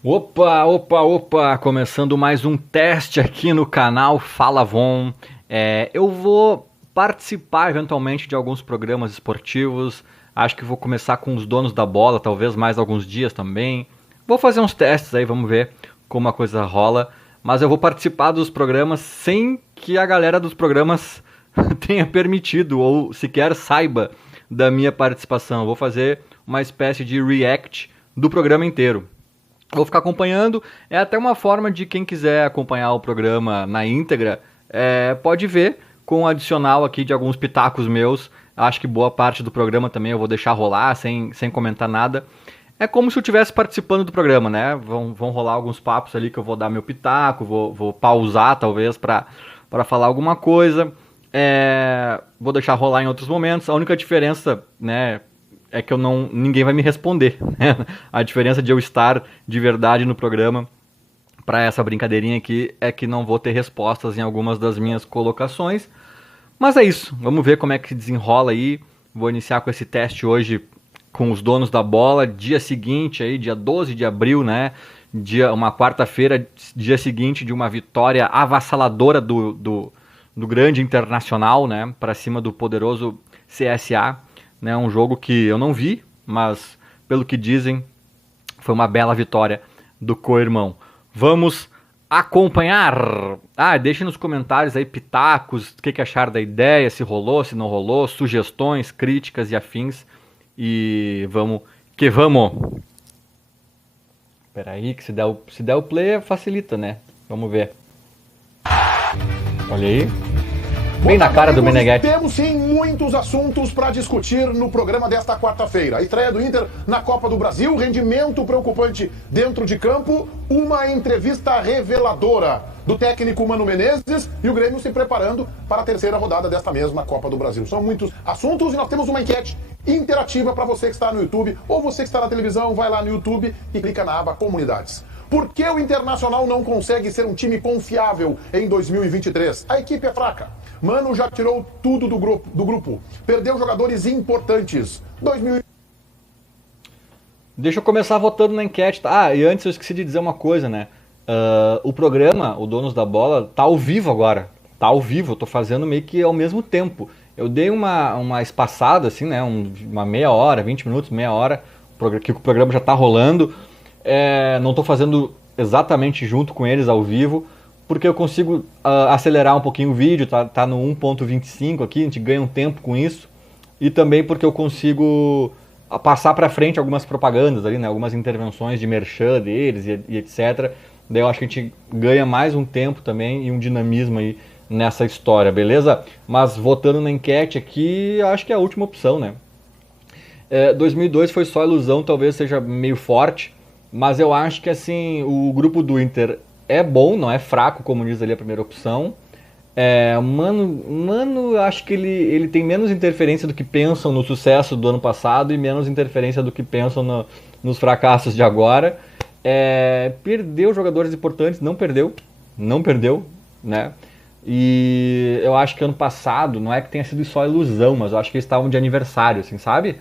Opa, opa, opa! Começando mais um teste aqui no canal Fala Von. Eu vou participar eventualmente de alguns programas esportivos. Acho que vou começar com os donos da bola, talvez mais alguns dias também. Vou fazer uns testes aí, vamos ver como a coisa rola. Mas eu vou participar dos programas sem que a galera dos programas tenha permitido ou sequer saiba da minha participação. Vou fazer uma espécie de react do programa inteiro. Vou ficar acompanhando, é até uma forma de quem quiser acompanhar o programa na íntegra, pode ver com um adicional aqui de alguns pitacos meus. Acho que boa parte do programa também eu vou deixar rolar sem comentar nada. É como se eu estivesse participando do programa, né? Vão rolar alguns papos ali que eu vou dar meu pitaco, vou pausar talvez para falar alguma coisa. Vou deixar rolar em outros momentos. A única diferença, né, é que ninguém vai me responder, né? A diferença de eu estar de verdade no programa para essa brincadeirinha aqui é que não vou ter respostas em algumas das minhas colocações. Mas é isso, vamos ver como é que desenrola aí. Vou iniciar com esse teste hoje com os donos da bola, dia seguinte aí, dia 12 de abril, né? Uma quarta-feira, dia seguinte de uma vitória avassaladora do grande Internacional, né? Para cima do poderoso CSA. Né, um jogo que eu não vi, mas pelo que dizem, foi uma bela vitória do co-irmão. Vamos acompanhar. Deixem nos comentários aí pitacos, o que acharam da ideia, se rolou, se não rolou, sugestões, críticas e afins. E vamos que vamos. Espera aí que se der o play facilita, né? Vamos ver. Olha aí. Bem na cara do Meneghetti. Temos sim muitos assuntos para discutir no programa desta quarta-feira. A estreia do Inter na Copa do Brasil, rendimento preocupante dentro de campo, uma entrevista reveladora do técnico Mano Menezes e o Grêmio se preparando para a terceira rodada desta mesma Copa do Brasil. São muitos assuntos e nós temos uma enquete interativa para você que está no YouTube ou você que está na televisão, vai lá no YouTube e clica na aba Comunidades. Por que o Internacional não consegue ser um time confiável em 2023? A equipe é fraca. Mano já tirou tudo do grupo. Perdeu jogadores importantes. Deixa eu começar votando na enquete. E antes eu esqueci de dizer uma coisa, né? O programa, o Donos da Bola, tá ao vivo agora. Tá ao vivo, eu tô fazendo meio que ao mesmo tempo. Eu dei uma espaçada, assim, né? Uma meia hora, 20 minutos, meia hora, que o programa já tá rolando. Não estou fazendo exatamente junto com eles ao vivo, porque eu consigo acelerar um pouquinho o vídeo, tá no 1.25 aqui, a gente ganha um tempo com isso, e também porque eu consigo passar para frente algumas propagandas ali, né, algumas intervenções de merchan deles e etc. Daí eu acho que a gente ganha mais um tempo também e um dinamismo aí nessa história, beleza? Mas votando na enquete aqui, acho que é a última opção, né? 2002 foi só ilusão, talvez seja meio forte, mas eu acho que assim, o grupo do Inter é bom, não é fraco, como diz ali a primeira opção. Mano, eu acho que ele tem menos interferência do que pensam no sucesso do ano passado e menos interferência do que pensam nos fracassos de agora. Perdeu jogadores importantes, não perdeu, né? E eu acho que ano passado, não é que tenha sido só ilusão, mas eu acho que eles estavam de aniversário, assim, sabe?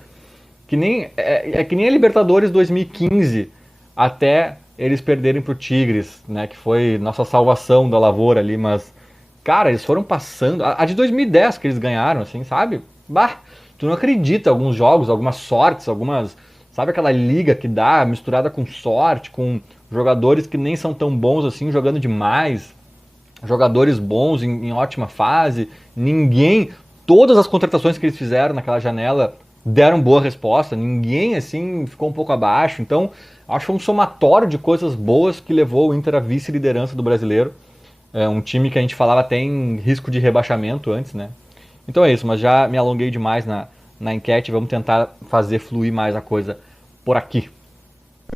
Que nem a Libertadores 2015, até eles perderem pro Tigres, né, que foi nossa salvação da lavoura ali, mas, cara, eles foram passando, a de 2010 que eles ganharam, assim, sabe? Bah, tu não acredita, alguns jogos, algumas sortes, sabe aquela liga que dá, misturada com sorte, com jogadores que nem são tão bons assim, jogando demais, jogadores bons em ótima fase, todas as contratações que eles fizeram naquela janela deram boa resposta, ninguém assim ficou um pouco abaixo, então acho que foi um somatório de coisas boas que levou o Inter à vice-liderança do Brasileiro, um time que a gente falava até em risco de rebaixamento antes, né? Então é isso, mas já me alonguei demais na enquete, vamos tentar fazer fluir mais a coisa por aqui.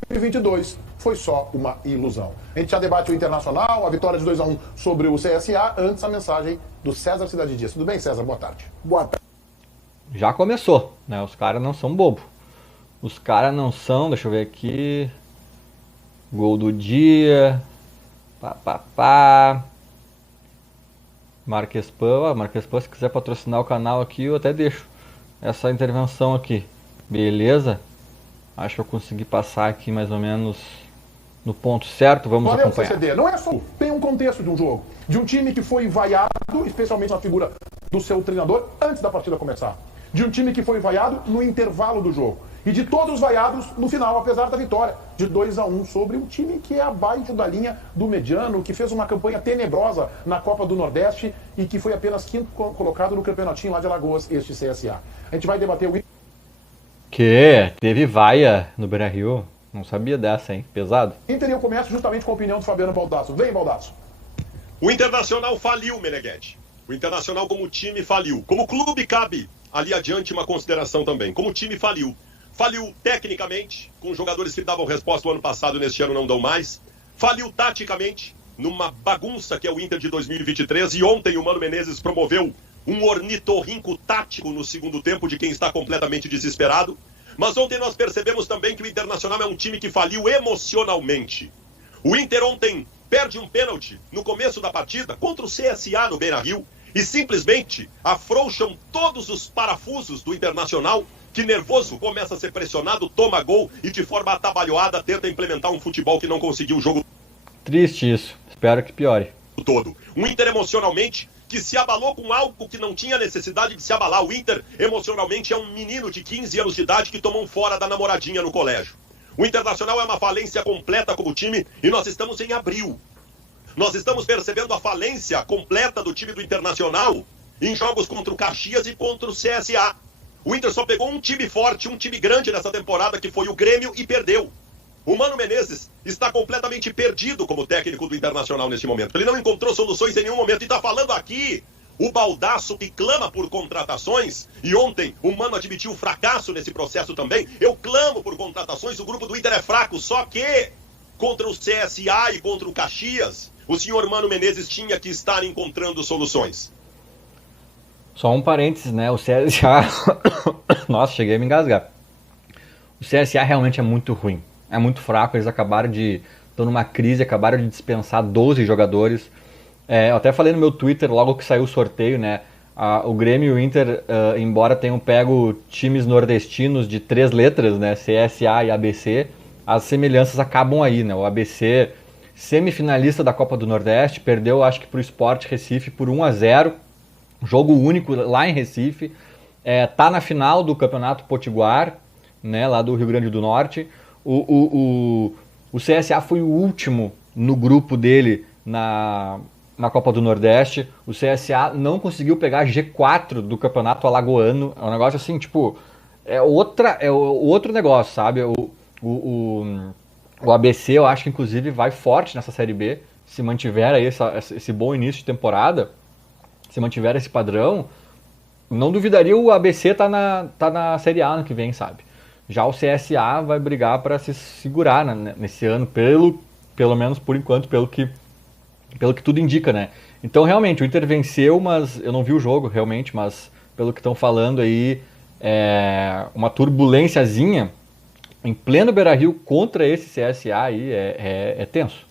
2022 foi só uma ilusão. A gente já debate o Internacional, a vitória de 2-1 sobre o CSA, antes a mensagem do César Cidade Dias. Tudo bem, César? Boa tarde. Boa tarde. Já começou, né? Os caras não são bobo. Os caras não são, deixa eu ver aqui. Gol do dia. Marquespan, se quiser patrocinar o canal aqui, eu até deixo essa intervenção aqui. Beleza? Acho que eu consegui passar aqui mais ou menos no ponto certo, vamos Valeu, acompanhar. CCD. Não é só, tem um contexto de um jogo, de um time que foi vaiado, especialmente na figura do seu treinador, antes da partida começar. De um time que foi vaiado no intervalo do jogo. E de todos os vaiados no final, apesar da vitória de 2-1 sobre um time que é abaixo da linha do mediano, que fez uma campanha tenebrosa na Copa do Nordeste e que foi apenas quinto colocado no campeonatinho lá de Alagoas, este CSA. A gente vai debater o... Que? Teve vaia no Beira-Rio? Não sabia dessa, hein? Pesado? Inter, e eu começo justamente com a opinião do Fabiano Baldasso. Vem, Baldasso. O Internacional faliu, Meneghetti. O Internacional como time faliu. Como clube cabe ali adiante uma consideração também. Como time faliu. Faliu tecnicamente, com jogadores que davam resposta o ano passado e neste ano não dão mais. Faliu taticamente, numa bagunça que é o Inter de 2023. E ontem o Mano Menezes promoveu um ornitorrinco tático no segundo tempo de quem está completamente desesperado. Mas ontem nós percebemos também que o Internacional é um time que faliu emocionalmente. O Inter ontem perde um pênalti no começo da partida contra o CSA no Beira-Rio e simplesmente afrouxam todos os parafusos do Internacional, que nervoso começa a ser pressionado, toma gol e de forma atabalhoada tenta implementar um futebol que não conseguiu o jogo Triste isso. Espero que piore. todo. O Inter emocionalmente que se abalou com algo que não tinha necessidade de se abalar. O Inter emocionalmente é um menino de 15 anos de idade que tomou um fora da namoradinha no colégio. O Internacional é uma falência completa como time e nós estamos em abril. Nós estamos percebendo a falência completa do time do Internacional em jogos contra o Caxias e contra o CSA. O Inter só pegou um time forte, um time grande nessa temporada, que foi o Grêmio, e perdeu. O Mano Menezes está completamente perdido como técnico do Internacional neste momento. Ele não encontrou soluções em nenhum momento. E está falando aqui o Baldasso que clama por contratações. E ontem o Mano admitiu fracasso nesse processo também. Eu clamo por contratações, o grupo do Inter é fraco. Só que contra o CSA e contra o Caxias, o senhor Mano Menezes tinha que estar encontrando soluções. Só um parênteses, né? O CSA... Nossa, cheguei a me engasgar. O CSA realmente é muito ruim. É muito fraco. Eles estão numa crise, acabaram de dispensar 12 jogadores. Eu até falei no meu Twitter, logo que saiu o sorteio, né? O Grêmio e o Inter, embora tenham pego times nordestinos de 3 letras, né? CSA e ABC, as semelhanças acabam aí, né? O ABC, semifinalista da Copa do Nordeste, perdeu, acho que para o Sport Recife por 1-0. Jogo único lá em Recife. Tá na final do Campeonato Potiguar, né? Lá do Rio Grande do Norte. O CSA foi o último no grupo dele na Copa do Nordeste. O CSA não conseguiu pegar G4 do Campeonato Alagoano. É um negócio assim, tipo... É outro negócio, sabe? O ABC, eu acho que inclusive vai forte nessa Série B. Se mantiver aí esse bom início de temporada, se mantiver esse padrão, não duvidaria o ABC tá na Série A ano que vem, sabe? Já o CSA vai brigar para se segurar nesse ano, pelo menos por enquanto, pelo que tudo indica, né? Então, realmente, o Inter venceu, mas eu não vi o jogo, realmente, mas pelo que estão falando aí, uma turbulênciazinha em pleno Beira-Rio contra esse CSA aí é tenso.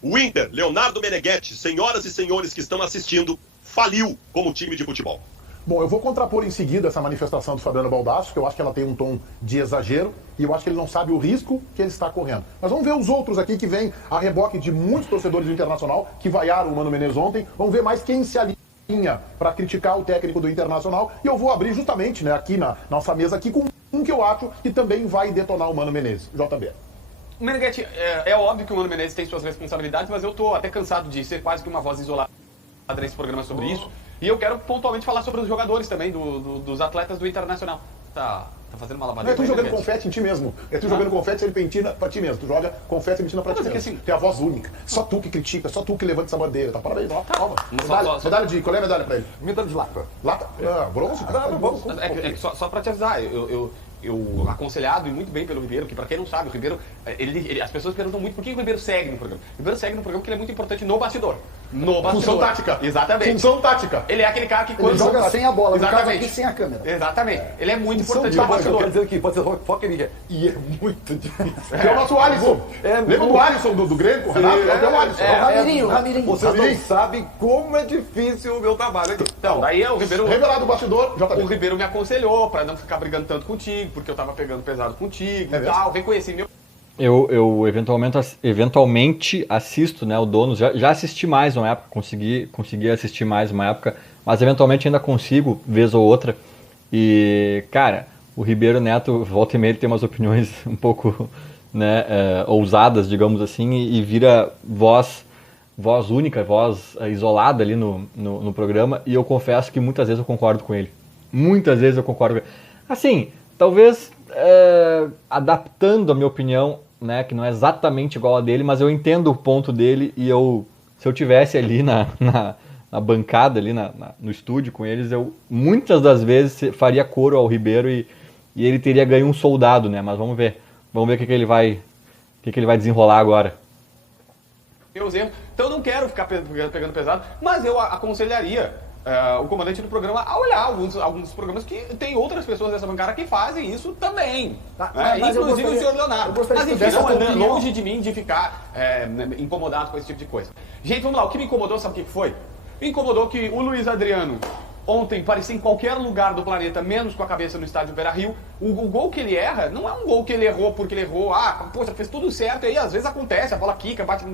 O Inter, Leonardo Meneghetti, senhoras e senhores que estão assistindo, faliu como time de futebol. Bom, eu vou contrapor em seguida essa manifestação do Fabiano Baldasso, que eu acho que ela tem um tom de exagero e eu acho que ele não sabe o risco que ele está correndo. Mas vamos ver os outros aqui que vêm a reboque de muitos torcedores do Internacional que vaiaram o Mano Menezes ontem. Vamos ver mais quem se alinha para criticar o técnico do Internacional. E eu vou abrir justamente, né, aqui na nossa mesa aqui com um que eu acho que também vai detonar o Mano Menezes. JB. Meneghetti, é óbvio que o Mano Menezes tem suas responsabilidades, mas eu tô até cansado de ser quase que uma voz isolada nesse programa sobre isso. E eu quero pontualmente falar sobre os jogadores também, dos atletas do Internacional. Tá fazendo malabarismo. Não é tu jogando confete em ti mesmo. É tu jogando confete e serpentina pra ti mesmo. Tu joga confete e serpentina pra ti mesmo. Assim, tem a voz única. Só tu que critica, só tu que levanta essa bandeira. Tá, parabéns, ó. Palma. Só. Medalha de... Qual é a medalha pra ele? Medalha de lata. Lata? Bronze? Só pra te avisar, eu aconselhado e muito bem pelo Ribeiro, que pra quem não sabe, o Ribeiro, as pessoas perguntam muito por que o Ribeiro segue no programa. O Ribeiro segue no programa porque ele é muito importante no bastidor. Função tática. Exatamente. Função tática. Ele é aquele cara que quando... Ele joga sem a bola, no caso Exatamente. aqui sem a câmera. Exatamente. Ele é muito Função importante no tática, eu bastidor. quero dizer aqui, pode ser foca ele e é muito difícil. Que é o nosso Alisson. Lembra do Alisson do Grêmio, o Renato? É o Alisson. O Ramirinho. Vocês não sabem como é difícil o meu trabalho aqui. Então, daí o Ribeiro... Revelado o bastidor, JB. O Ribeiro me aconselhou pra não ficar brigando tanto contigo, porque eu tava pegando pesado contigo É e tal. Reconheci meu Eu eventualmente assisto, né, o Donos. Já assisti mais uma época, consegui assistir mais uma época, mas eventualmente ainda consigo, vez ou outra. E, cara, o Ribeiro Neto, volta e meia, ele tem umas opiniões um pouco, né, ousadas, digamos assim, e vira voz única, voz isolada ali no programa, e eu confesso que muitas vezes eu concordo com ele. Muitas vezes eu concordo com ele. Assim, talvez adaptando a minha opinião, né, que não é exatamente igual a dele, mas eu entendo o ponto dele e se eu tivesse ali na bancada, ali no estúdio com eles, eu muitas das vezes faria coro ao Ribeiro e ele teria ganho um soldado, né, mas vamos ver o que ele vai desenrolar agora. Meus erros. Então eu não quero ficar pegando pesado, mas eu aconselharia o comandante do programa a olhar alguns dos programas que tem outras pessoas dessa bancada que fazem isso também. Mas inclusive o senhor Leonardo. Mas enfim, não é opinião. longe de mim de ficar incomodado com esse tipo de coisa. Gente, vamos lá, o que me incomodou, sabe o que foi? Me incomodou que o Luiz Adriano ontem parecia em qualquer lugar do planeta, menos com a cabeça no estádio Beira-Rio. O gol que ele erra não é um gol que ele errou porque ele errou. Poxa, fez tudo certo. E aí às vezes acontece, a bola quica, bate...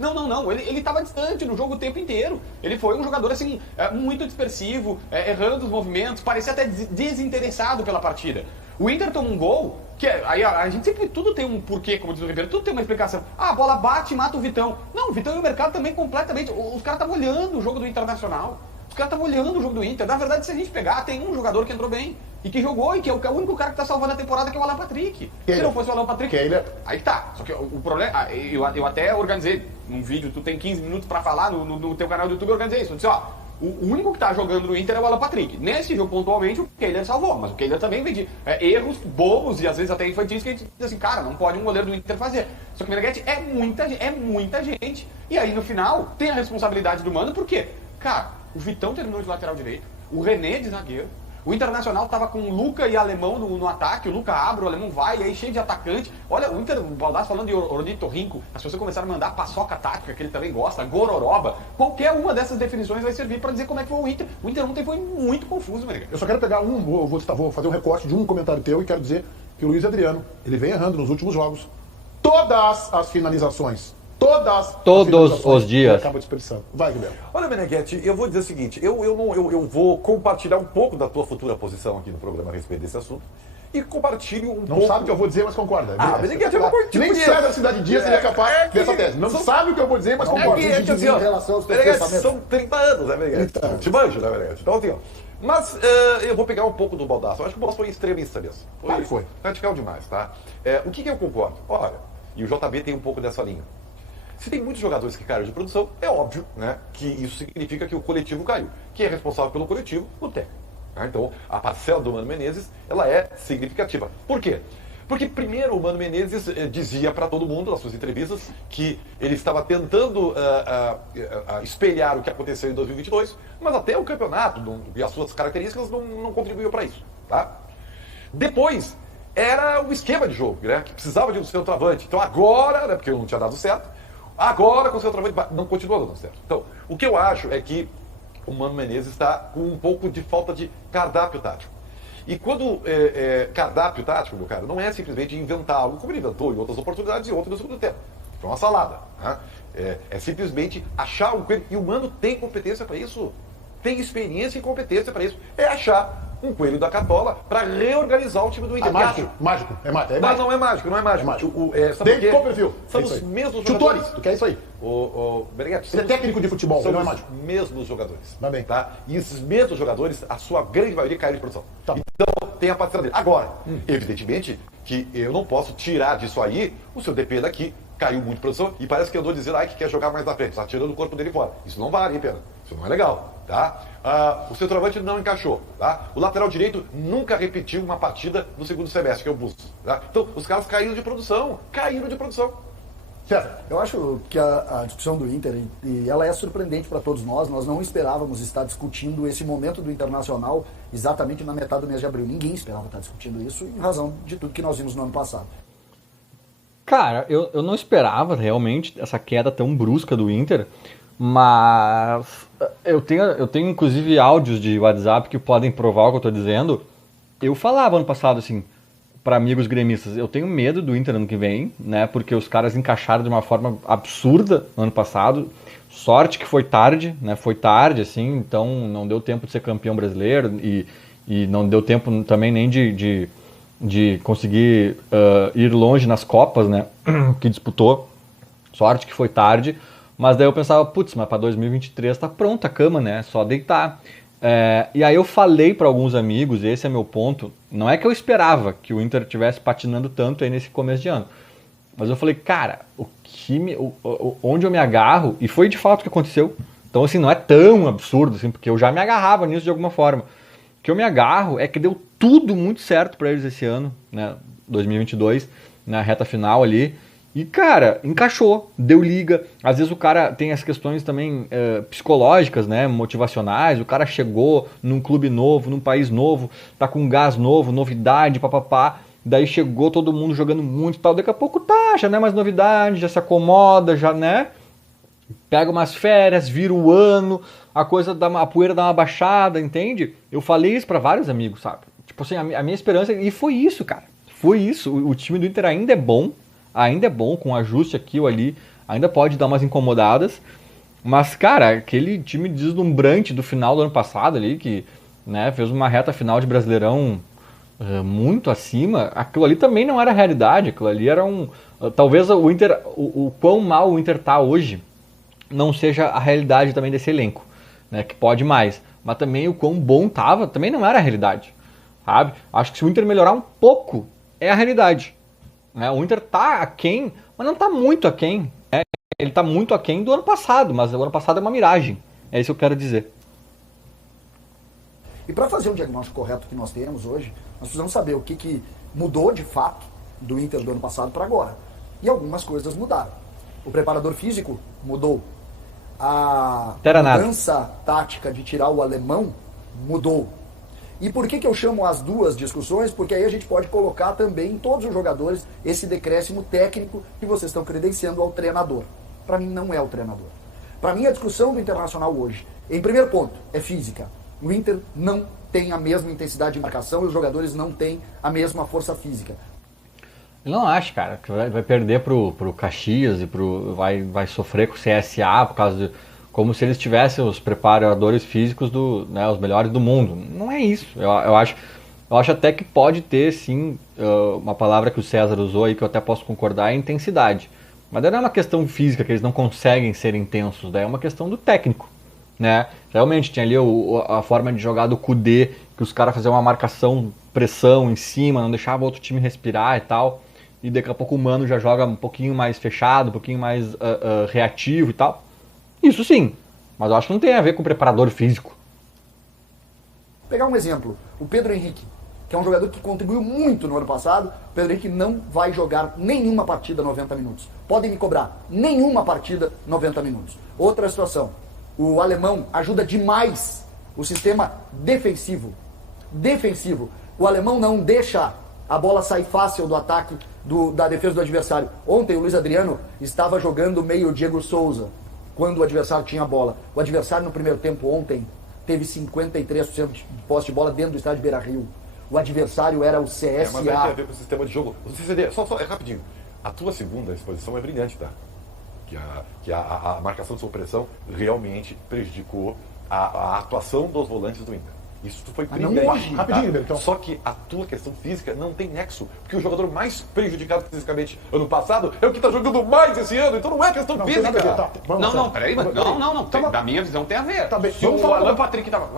Não. Ele estava distante no jogo o tempo inteiro. Ele foi um jogador assim, muito dispersivo, errando os movimentos, parecia até desinteressado pela partida. O Inter toma um gol, que aí a gente sempre, tudo tem um porquê, como diz o Ribeiro, tudo tem uma explicação. A bola bate e mata o Vitão. Não, o Vitão e o mercado também completamente. Os caras estavam olhando o jogo do Internacional. Os caras estavam olhando o jogo do Inter. Na verdade, se a gente pegar, tem um jogador que entrou bem e que jogou, e que é o único cara que está salvando a temporada, que é o Alan Patrick. Se não fosse o Alan Patrick... Aí que tá. Só que o problema... Eu até organizei num vídeo, tu tem 15 minutos para falar no teu canal do YouTube, eu organizei isso. Eu disse, o único que tá jogando no Inter é o Alan Patrick. Nesse jogo, pontualmente, o Kehler salvou. Mas o Kehler também vem de erros bobos e às vezes até infantis que a gente diz assim, cara, não pode um goleiro do Inter fazer. Só que, Meneghete, é muita gente. E aí, no final, tem a responsabilidade do mano, por quê? Cara, o Vitão terminou de lateral direito, o René de zagueiro, o Internacional tava com o Luca e Alemão no ataque, o Luca abre, o Alemão vai, e aí cheio de atacante. Olha, o Baldassi falando de Ornitorrinco, se você começar a mandar paçoca tática, que ele também gosta, gororoba, qualquer uma dessas definições vai servir para dizer como é que foi o Inter. O Inter ontem foi muito confuso, meu. Eu só quero pegar vou fazer um recorte de um comentário teu e quero dizer que o Luiz Adriano, ele vem errando nos últimos jogos. Todas as finalizações. Todos os dias. Acaba desperdiçando. Vai, Guilherme. Olha, Meneghete, eu vou dizer o seguinte, eu vou compartilhar um pouco da tua futura posição aqui no programa a respeito desse assunto e compartilho um pouco... Não sabe o que eu vou dizer, mas concorda. Meneghete, eu não concordo. Nem serve a Cidade Dias seria capaz dessa tese. Não sabe o que eu vou dizer, mas concorda. Em relação aos teus pensamentos. São 30 anos, né, Meneghete? Te manjo, né, Meneghete? Então, assim, mas eu vou pegar um pouco do Baldassi. Eu acho que o Baldassi foi extremista mesmo. Foi radical demais, tá? O que eu concordo? Olha, e o JB tem um pouco dessa linha. Se tem muitos jogadores que caíram de produção, é óbvio, né, que isso significa que o coletivo caiu. Quem é responsável pelo coletivo? O técnico. Tá? Então, a parcela do Mano Menezes, ela é significativa. Por quê? Porque primeiro o Mano Menezes dizia para todo mundo nas suas entrevistas que ele estava tentando espelhar o que aconteceu em 2022, mas até o campeonato e as suas características não contribuiu para isso. Tá? Depois, era o esquema de jogo, né, que precisava de um centroavante. Então agora, né, porque não tinha dado certo, agora, com o centroavante, não continua dando certo. Então, o que eu acho é que o Mano Menezes está com um pouco de falta de cardápio tático. E quando cardápio tático, meu cara, não é simplesmente inventar algo, como ele inventou em outras oportunidades e outras no segundo tempo. Foi uma salada. Né? É simplesmente achar um coelho. E o Mano tem competência para isso. Tem experiência e competência para isso. É achar um coelho da cartola para reorganizar o time do Inter. Mágico. Mas não é mágico, não é mágico. Tem que o perfil. São os mesmos jogadores. jogadores. Tu quer isso aí? Você é técnico de futebol, são não é os mágico. mesmos jogadores. Tá bem. Tá? E esses mesmos jogadores, a sua grande maioria caíram de produção. Tá. Então, tem a parcela dele. Agora, evidentemente, que eu não posso tirar disso aí o seu DP daqui. Caiu muito de produção e parece que andou dizendo que quer jogar mais na frente, está tirando o corpo dele fora. Isso não vale, hein, pena? Isso não é legal, tá? O centroavante não encaixou, tá? O lateral direito nunca repetiu uma partida no segundo semestre, que é o Bustos, tá? Então, os caras caíram de produção. Certo. Eu acho que a discussão do Inter, e ela é surpreendente para todos nós não esperávamos estar discutindo esse momento do Internacional exatamente na metade do mês de abril. Ninguém esperava estar discutindo isso em razão de tudo que nós vimos no ano passado. Cara, eu não esperava realmente essa queda tão brusca do Inter, mas eu tenho inclusive áudios de WhatsApp que podem provar o que eu estou dizendo. Eu falava ano passado assim, para amigos gremistas, eu tenho medo do Inter ano que vem, né? Porque os caras encaixaram de uma forma absurda no ano passado. Sorte que foi tarde, né? Foi tarde, assim, então não deu tempo de ser campeão brasileiro e não deu tempo também nem de conseguir ir longe nas Copas, né? Que disputou. Sorte que foi tarde. Mas daí eu pensava, putz, mas para 2023 tá pronta a cama, né? Só deitar. E aí eu falei para alguns amigos, esse é meu ponto, não é que eu esperava que o Inter estivesse patinando tanto aí nesse começo de ano, mas eu falei, cara, onde eu me agarro, e foi de fato o que aconteceu, então assim, não é tão absurdo, assim, porque eu já me agarrava nisso de alguma forma, o que eu me agarro é que deu tudo muito certo para eles esse ano, né, 2022, na reta final ali. E, cara, encaixou, deu liga. Às vezes o cara tem as questões também psicológicas, né, motivacionais. O cara chegou num clube novo, num país novo, tá com gás novo, novidade, papapá. Daí chegou todo mundo jogando muito e tal. Daqui a pouco tá, já não é mais novidade, já se acomoda, já, né? Pega umas férias, vira o ano, a poeira dá uma baixada, entende? Eu falei isso pra vários amigos, sabe? Tipo assim, a minha esperança... E foi isso, cara. Foi isso. O time do Inter ainda é bom, com um ajuste aqui ou ali, ainda pode dar umas incomodadas, mas, cara, aquele time deslumbrante do final do ano passado ali, que, né, fez uma reta final de Brasileirão muito acima, aquilo ali também não era realidade, aquilo ali era talvez o Inter, o quão mal o Inter tá hoje, não seja a realidade também desse elenco, né, que pode mais, mas também o quão bom tava, também não era a realidade, sabe? Acho que se o Inter melhorar um pouco, é a realidade. O Inter tá aquém, mas não tá muito aquém. Né? Ele tá muito aquém do ano passado, mas o ano passado é uma miragem. É isso que eu quero dizer. E para fazer o diagnóstico correto que nós temos hoje, nós precisamos saber o que mudou de fato do Inter do ano passado para agora. E algumas coisas mudaram. O preparador físico mudou. A mudança tática de tirar o alemão mudou. E por que eu chamo as duas discussões? Porque aí a gente pode colocar também em todos os jogadores esse decréscimo técnico que vocês estão credenciando ao treinador. Para mim não é o treinador. Para mim a discussão do Internacional hoje, em primeiro ponto, é física. O Inter não tem a mesma intensidade de marcação e os jogadores não têm a mesma força física. Eu não acho, cara, que vai perder pro Caxias e vai sofrer com o CSA por causa de... Como se eles tivessem os preparadores físicos os melhores do mundo. Não é isso. Eu acho até que pode ter, sim, uma palavra que o César usou aí, que eu até posso concordar, é intensidade. Mas daí não é uma questão física, que eles não conseguem ser intensos, daí é uma questão do técnico. Né? Realmente, tinha ali a forma de jogar do Kudê, que os caras faziam uma marcação, pressão em cima, não deixava o outro time respirar e tal. E daqui a pouco o Mano já joga um pouquinho mais fechado, um pouquinho mais reativo e tal. Isso sim, mas eu acho que não tem a ver com o preparador físico. Vou pegar um exemplo, o Pedro Henrique, que é um jogador que contribuiu muito no ano passado. O Pedro Henrique não vai jogar nenhuma partida 90 minutos. Podem me cobrar, nenhuma partida 90 minutos. Outra situação, o alemão ajuda demais o sistema defensivo. O alemão não deixa a bola sair fácil do ataque da defesa do adversário. Ontem o Luiz Adriano estava jogando meio Diego Souza, quando o adversário tinha a bola. O adversário no primeiro tempo ontem teve 53% de posse de bola dentro do estádio Beira-Rio. O adversário era o CSA. Mas tem a ver com o sistema de jogo. Só rapidinho. A tua segunda exposição é brilhante, tá? Que a marcação de supressão realmente prejudicou a atuação dos volantes do Inter. Isso foi brilhante. Rapidinho, então. Só que a tua questão física não tem nexo. Porque o jogador mais prejudicado fisicamente ano passado é o que está jogando mais esse ano. Então não é questão física. Peraí, mas não. Da minha visão tem a ver. Tá bem. Se o Alan Patrick tava...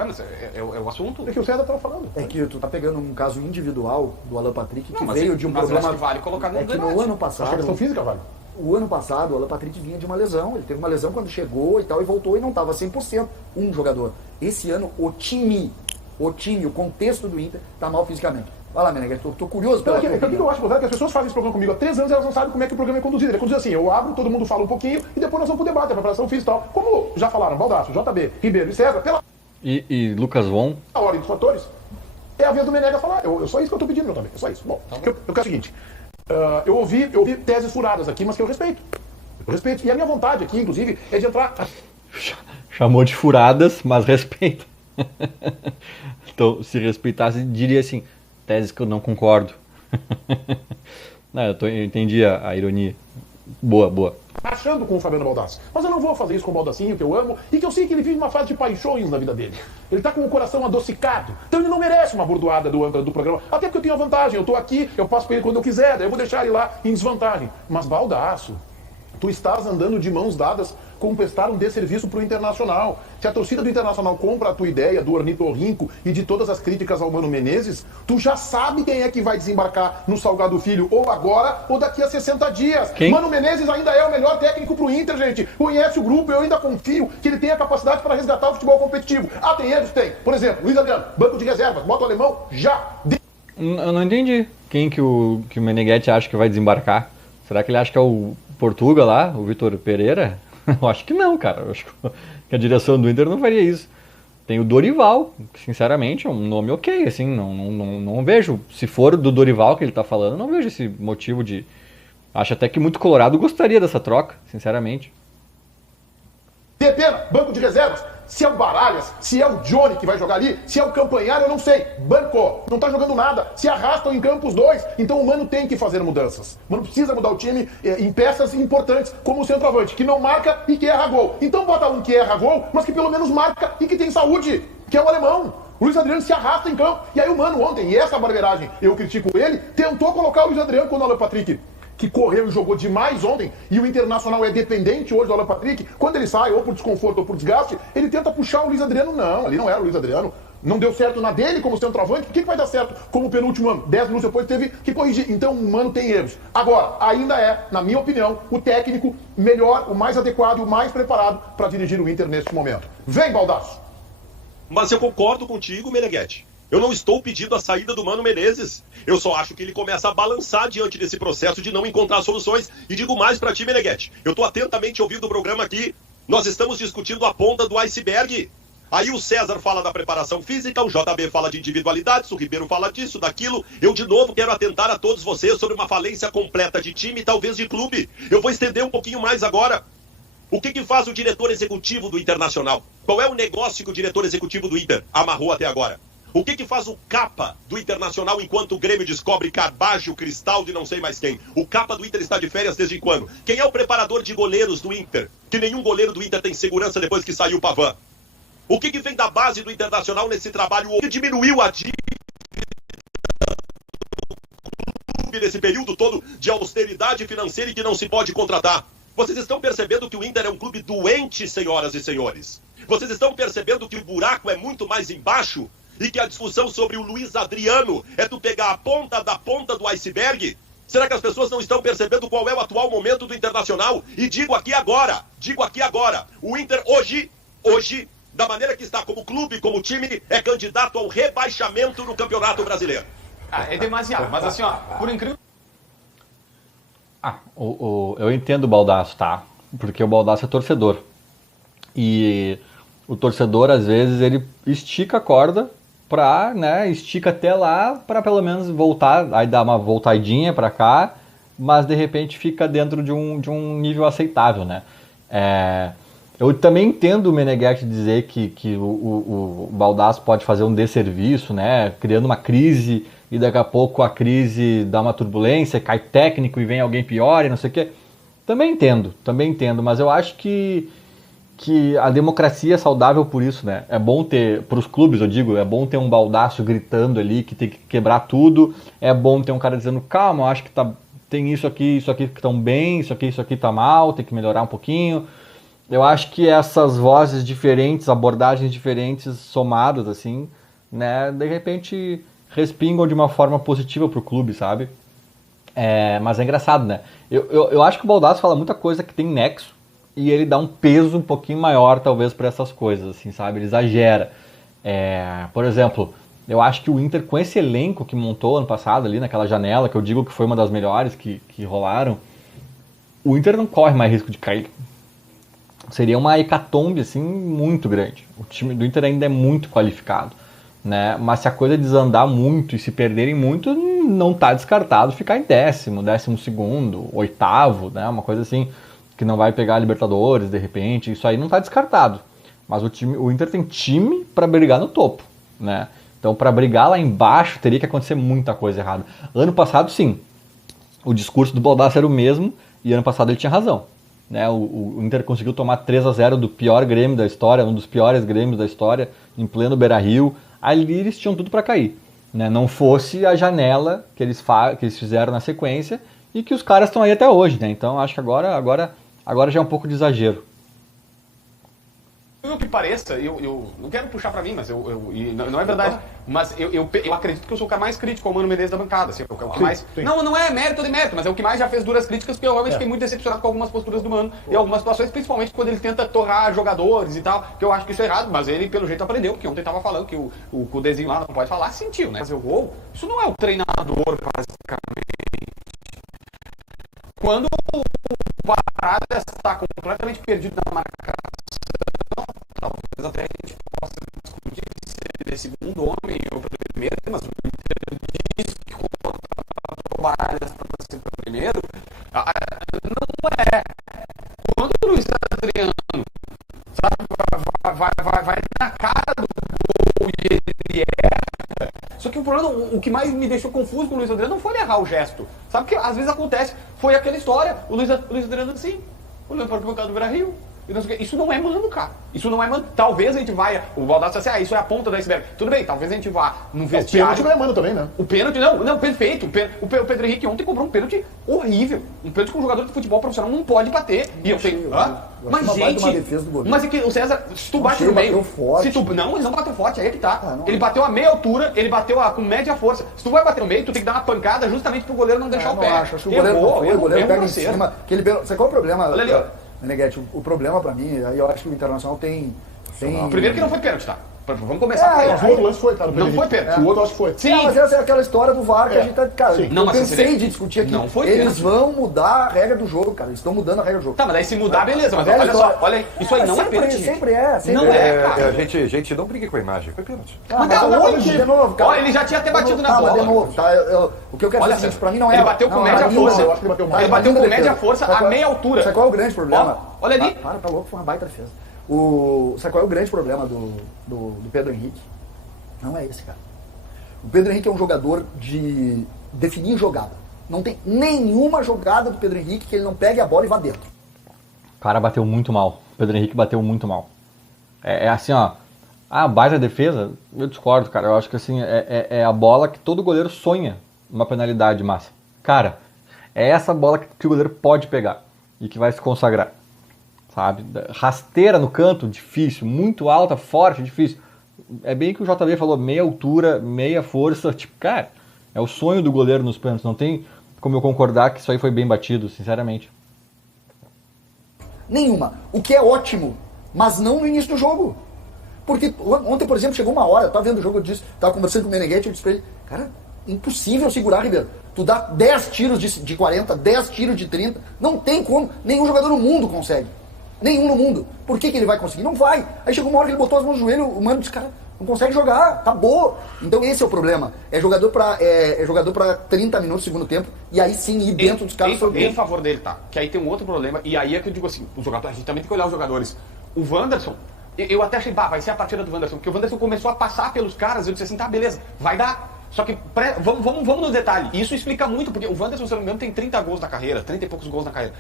É o assunto. É que o César estava falando. É que tu tá pegando um caso individual do Alan Patrick que Não, veio de um mas problema... acho que vale colocar no é que debate. no ano Acho que a passado... questão física vale. O ano passado, o Alan Patrick vinha de uma lesão. Ele teve uma lesão quando chegou e tal, e voltou e não estava 100% um jogador. Esse ano, o time, o contexto do Inter está mal fisicamente. Vai lá, Meneghetti, tô curioso pela tua Então, o que eu opinião. acho, que as pessoas fazem esse programa comigo há 3 anos e elas não sabem como é que o programa é conduzido. Ele é conduzido assim, eu abro, todo mundo fala um pouquinho e depois nós vamos pro debate, a preparação física e tal. Como já falaram, Baldasso, JB, Ribeiro e César, pela E Lucas Von? ordem dos fatores, é a vez do Menega falar. Eu só isso que eu tô pedindo, meu também. É só isso. Bom, eu quero o seguinte. Eu ouvi teses furadas aqui, mas que eu respeito. Eu respeito. E a minha vontade aqui, inclusive, é de entrar... Chamou de furadas, mas respeita. Então, se respeitasse, diria assim, teses que eu não concordo. Não, eu entendi a ironia. Boa, boa. Achando com o Fabiano Baldassi. Mas eu não vou fazer isso com o Baldacinho, que eu amo, e que eu sei que ele vive uma fase de paixões na vida dele. Ele tá com o coração adocicado. Então ele não merece uma bordoada do âncora do programa. Até porque eu tenho a vantagem. Eu tô aqui, eu passo pra ele quando eu quiser, daí eu vou deixar ele lá em desvantagem. Mas, Baldaço, tu estás andando de mãos dadas com prestar um desserviço pro Internacional. Se a torcida do Internacional compra a tua ideia do ornitorrinco e de todas as críticas ao Mano Menezes, tu já sabe quem é que vai desembarcar no Salgado Filho, ou agora, ou daqui a 60 dias. Quem? Mano Menezes ainda é o melhor técnico pro Inter, gente. Conhece o grupo, eu ainda confio que ele tem a capacidade para resgatar o futebol competitivo. Ah, tem erros? Tem. Por exemplo, Luiz Adriano, banco de reservas, bota o alemão, já. Eu não entendi. Quem que o Meneghetti acha que vai desembarcar? Será que ele acha que é o Portuga lá, o Vitor Pereira? Eu acho que não, cara. Eu acho que a direção do Inter não faria isso. Tem o Dorival, que sinceramente é um nome ok, assim, não vejo, se for do Dorival que ele tá falando, não vejo esse motivo de... Acho até que muito colorado gostaria dessa troca, sinceramente. De pena, banco de reservas. Se é o Baralhas, se é o Johnny que vai jogar ali, se é o Campanhar, eu não sei. Banco, não tá jogando nada. Se arrastam em campo os dois. Então o Mano tem que fazer mudanças. O Mano precisa mudar o time em peças importantes, como o centroavante, que não marca e que erra gol. Então bota um que erra gol, mas que pelo menos marca e que tem saúde, que é o alemão. O Luiz Adriano se arrasta em campo. E aí o Mano ontem, e essa barbeiragem eu critico ele, tentou colocar o Luiz Adriano quando o Alan Patrick, que correu e jogou demais ontem, e o Internacional é dependente hoje do Alan Patrick, quando ele sai, ou por desconforto ou por desgaste, ele tenta puxar o Luiz Adriano. Não, ali não era o Luiz Adriano. Não deu certo na dele como centroavante, por que vai dar certo como penúltimo ano? 10 minutos depois teve que corrigir. Então o Mano tem erros. Agora, ainda é, na minha opinião, o técnico melhor, o mais adequado e o mais preparado para dirigir o Inter neste momento. Vem, Baldaço! Mas eu concordo contigo, Meneghetti. Eu não estou pedindo a saída do Mano Menezes. Eu só acho que ele começa a balançar diante desse processo de não encontrar soluções. E digo mais pra ti, Meneghetti. Eu estou atentamente ouvindo o programa aqui. Nós estamos discutindo a ponta do iceberg. Aí o César fala da preparação física, o JB fala de individualidades, o Ribeiro fala disso, daquilo. Eu, de novo, quero atentar a todos vocês sobre uma falência completa de time e talvez de clube. Eu vou estender um pouquinho mais agora. O que faz o diretor executivo do Internacional? Qual é o negócio que o diretor executivo do Inter amarrou até agora? O que faz o capa do Internacional enquanto o Grêmio descobre Carbajo, Cristaldo e não sei mais quem? O capa do Inter está de férias desde quando? Quem é o preparador de goleiros do Inter? Que nenhum goleiro do Inter tem segurança depois que saiu o Pavan. O que vem da base do Internacional nesse trabalho? O que diminuiu a dívida do clube nesse período todo de austeridade financeira e que não se pode contratar? Vocês estão percebendo que o Inter é um clube doente, senhoras e senhores? Vocês estão percebendo que o buraco é muito mais embaixo? E que a discussão sobre o Luiz Adriano é tu pegar a ponta da ponta do iceberg? Será que as pessoas não estão percebendo qual é o atual momento do Internacional? E digo aqui agora, o Inter hoje, da maneira que está como clube, como time, é candidato ao rebaixamento no Campeonato Brasileiro. É demasiado, mas assim, ó, por incrível... Eu entendo o Baldaço, tá? Porque o Baldaço é torcedor. E o torcedor, às vezes, ele estica a corda estica até lá para pelo menos voltar, aí dá uma voltadinha para cá, mas de repente fica dentro de um nível aceitável, né? Eu também entendo o Meneghetti dizer que o Baldasso pode fazer um desserviço, né? Criando uma crise e daqui a pouco a crise dá uma turbulência, cai técnico e vem alguém pior e não sei o quê. Também entendo, mas eu acho que a democracia é saudável por isso, né? É bom ter, para os clubes eu digo, é bom ter um Baldasso gritando ali que tem que quebrar tudo, é bom ter um cara dizendo, calma, eu acho que tem isso aqui que estão bem, isso aqui tá mal, tem que melhorar um pouquinho. Eu acho que essas vozes diferentes, abordagens diferentes, somadas, assim, né, de repente respingam de uma forma positiva pro clube, sabe? Mas é engraçado, né? Eu acho que o Baldasso fala muita coisa que tem nexo, e ele dá um peso um pouquinho maior, talvez, para essas coisas, assim, sabe? Ele exagera. Por exemplo, eu acho que o Inter, com esse elenco que montou ano passado ali, naquela janela, que eu digo que foi uma das melhores que rolaram, o Inter não corre mais risco de cair. Seria uma hecatombe, assim, muito grande. O time do Inter ainda é muito qualificado, né? Mas se a coisa desandar muito e se perderem muito, não está descartado ficar em 12º, 8º, né? Uma coisa assim, que não vai pegar a Libertadores, de repente, isso aí não está descartado. Mas o Inter tem time para brigar no topo, né? Então, para brigar lá embaixo, teria que acontecer muita coisa errada. Ano passado, sim, o discurso do Baldassi era o mesmo, e ano passado ele tinha razão. Né? O Inter conseguiu tomar 3-0 do pior Grêmio da história, um dos piores Grêmios da história, em pleno Beira-Rio. Ali eles tinham tudo para cair. Né? Não fosse a janela que eles fizeram na sequência, e que os caras estão aí até hoje. Né? Então, acho que agora já é um pouco de exagero. O que pareça, eu não quero puxar pra mim, mas não é verdade, mas eu acredito que eu sou o cara mais crítico ao Mano Menezes da bancada, assim, o que mais, não é mérito de mérito, mas é o que mais já fez duras críticas, porque eu realmente fiquei muito decepcionado com algumas posturas do Mano, e algumas situações, principalmente quando ele tenta torrar jogadores e tal, que eu acho que isso é errado, mas ele pelo jeito aprendeu, porque ontem tava falando que o Cudezinho lá não pode falar, sentiu, né, fazer o gol, isso não é o treinador, basicamente. Quando o Parada está completamente perdido na marcação, talvez até a gente possa discutir se ele é segundo homem ou primeiro, mas o Inter diz que o Baralhas para ser primeiro, não é. Quando o Luiz Adriano, sabe, vai na cara do gol e ele erra. Só que o problema, o que mais me deixou confuso com o Luiz Adriano não foi errar o gesto. Sabe que às vezes acontece, foi aquela história, o Luiz Adriano assim, olhando para o bancada do Beira-Rio. Isso não é Mano, cara. Isso não é Mano. Talvez a gente vá. O Baldassi assim, isso é a ponta do iceberg. Tudo bem, talvez a gente vá no vestiário. O pênalti não é Mano também, né? O pênalti, não, perfeito. O Pedro Henrique ontem cobrou um pênalti horrível. Um pênalti que um jogador de futebol profissional não pode bater. E eu sei. Mas, gente. Mas é que o César, se tu bate no meio. Se tu, não, eles não batem forte, aí é que tá. Ele bateu a meia altura, ele bateu com média força. Se tu vai bater no meio, tu tem que dar uma pancada justamente pro goleiro não deixar o pé. Acho que o goleiro pega em cima. Sabe qual é o problema? Olha ali, ó. Meneghetti, o problema pra mim, aí eu acho que o Internacional tem... Primeiro que não foi pênalti, tá? Vamos começar por aí. O outro lance foi, tá? Não foi pênalti. O outro acho que foi. Sim. Mas essa é aquela história do VAR que a gente tá... Cara, não, eu pensei de discutir aqui. Não foi Eles pênalti. vão mudar a regra do jogo, cara. Eles estão mudando a regra do jogo. Tá, mas aí se mudar, beleza. Mas olha só, olha aí. Isso aí não é pênalti. Sempre é. Não é, cara. Gente, não brigue com a imagem. Foi pênalti. Mas hoje, de novo, cara. Olha, ele já tinha até batido na bola. Mas de novo, tá? O que eu quero dizer é o seguinte, pra mim não é... Ele bateu com média força. Ele bateu com média força a meia altura. Sabe qual é o grande problema? Olha ali. Tá louco, foi uma baita defesa. Sabe qual é o grande problema do Pedro Henrique? Não é esse, cara. O Pedro Henrique é um jogador de definir jogada. Não tem nenhuma jogada do Pedro Henrique que ele não pegue a bola e vá dentro. O cara bateu muito mal. O Pedro Henrique bateu muito mal. É assim, ó. A baita defesa, eu discordo, cara. Eu acho que assim, é a bola que todo goleiro sonha uma penalidade massa. Cara, é essa bola que o goleiro pode pegar e que vai se consagrar. Sabe? Rasteira no canto, difícil. Muito alta, forte, difícil. É bem que o JB falou, meia altura, meia força. Tipo, cara, é o sonho do goleiro nos pênaltis. Não tem como eu concordar que isso aí foi bem batido, sinceramente. Nenhuma. O que é ótimo, mas não no início do jogo. Porque ontem, por exemplo, chegou uma hora, eu tava vendo o jogo, tava conversando com o Meneghetti, eu disse pra ele, cara, impossível segurar, Ribeiro. Tu dá 10 tiros de 40, 10 tiros de 30, não tem como, nenhum jogador no mundo consegue. Nenhum no mundo. Por que ele vai conseguir? Não vai. Aí chegou uma hora que ele botou as mãos no joelho, o mano disse, cara, não consegue jogar, tá boa. Então esse é o problema. É jogador pra 30 minutos no segundo tempo, e aí sim ir dentro dos caras. Em favor dele, tá? Que aí tem um outro problema, e aí é que eu digo assim, os jogadores, a gente também tem que olhar os jogadores. O Wanderson, eu até achei, vai ser a partida do Wanderson, porque o Wanderson começou a passar pelos caras, eu disse assim, tá, beleza, vai dar. Só que, vamos no detalhe, isso explica muito, porque o Wanderson, se eu não me engano, tem 30 gols na carreira, 30 e poucos gols na carreira.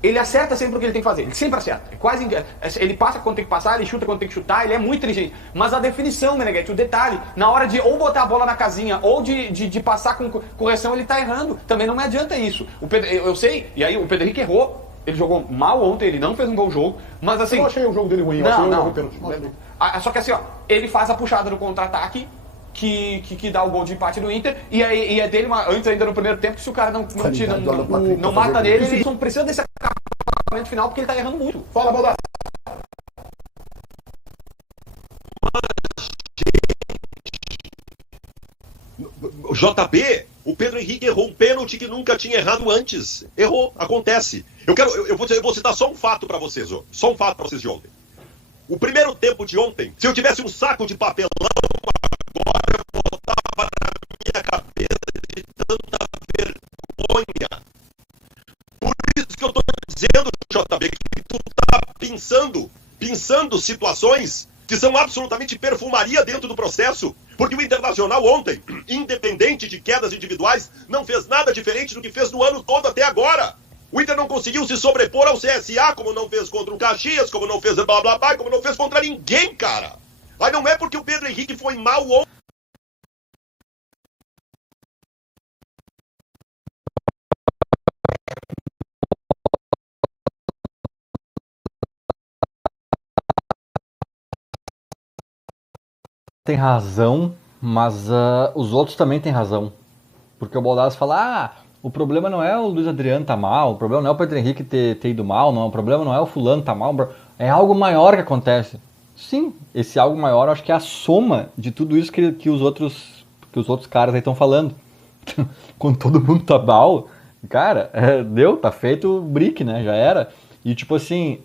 Ele acerta sempre o que ele tem que fazer, ele sempre acerta. Ele passa quando tem que passar, ele chuta quando tem que chutar, ele é muito inteligente. Mas a definição, Meneghetti, o detalhe, na hora de ou botar a bola na casinha ou de passar com correção, ele tá errando. Também não me adianta isso. Eu sei, e aí o Pedro Henrique errou, ele jogou mal ontem, ele não fez um bom jogo, mas assim... Eu achei o jogo dele ruim, não. Só que assim, ó, ele faz a puxada no contra-ataque, que dá o gol de empate do Inter, e é dele, antes ainda no primeiro tempo, que se o cara não mata nele, eles não precisam desse acabamento final, porque ele tá errando muito. Fala, Baldassi. O JB, o Pedro Henrique errou um pênalti que nunca tinha errado antes. Errou, acontece. Eu vou citar só um fato pra vocês, só um fato pra vocês de ontem. O primeiro tempo de ontem, se eu tivesse um saco de papelão agora, eu botava na minha cabeça de tanta vergonha. Por isso que eu tô dizendo, JB, que tu tá pensando situações que são absolutamente perfumaria dentro do processo, porque o Internacional ontem, independente de quedas individuais, não fez nada diferente do que fez no ano todo até agora. O Inter não conseguiu se sobrepor ao CSA, como não fez contra o Caxias, como não fez blá blá blá, como não fez contra ninguém, cara. Aí não é porque o Pedro Henrique foi mal ontem. Tem razão, mas os outros também têm razão. Porque o Baldassi fala, o problema não é o Luiz Adriano tá mal, o problema não é o Pedro Henrique ter ido mal, não, o problema não é o fulano tá mal, é algo maior que acontece. Sim, esse algo maior eu acho que é a soma de tudo isso que os outros caras aí estão falando. Quando todo mundo tá mal, cara, tá feito o brick, né, já era. E tipo assim,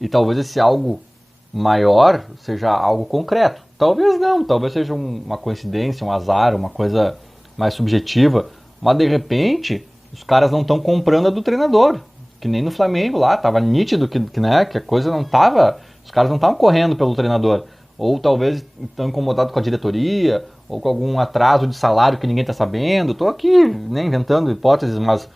e talvez esse algo maior seja algo concreto. Talvez não, talvez seja uma coincidência, um azar, uma coisa mais subjetiva, mas de repente os caras não estão comprando a do treinador, que nem no Flamengo lá, tava nítido que a coisa não tava, os caras não estavam correndo pelo treinador, ou talvez estão incomodados com a diretoria, ou com algum atraso de salário que ninguém está sabendo. Estou aqui, né, inventando hipóteses, mas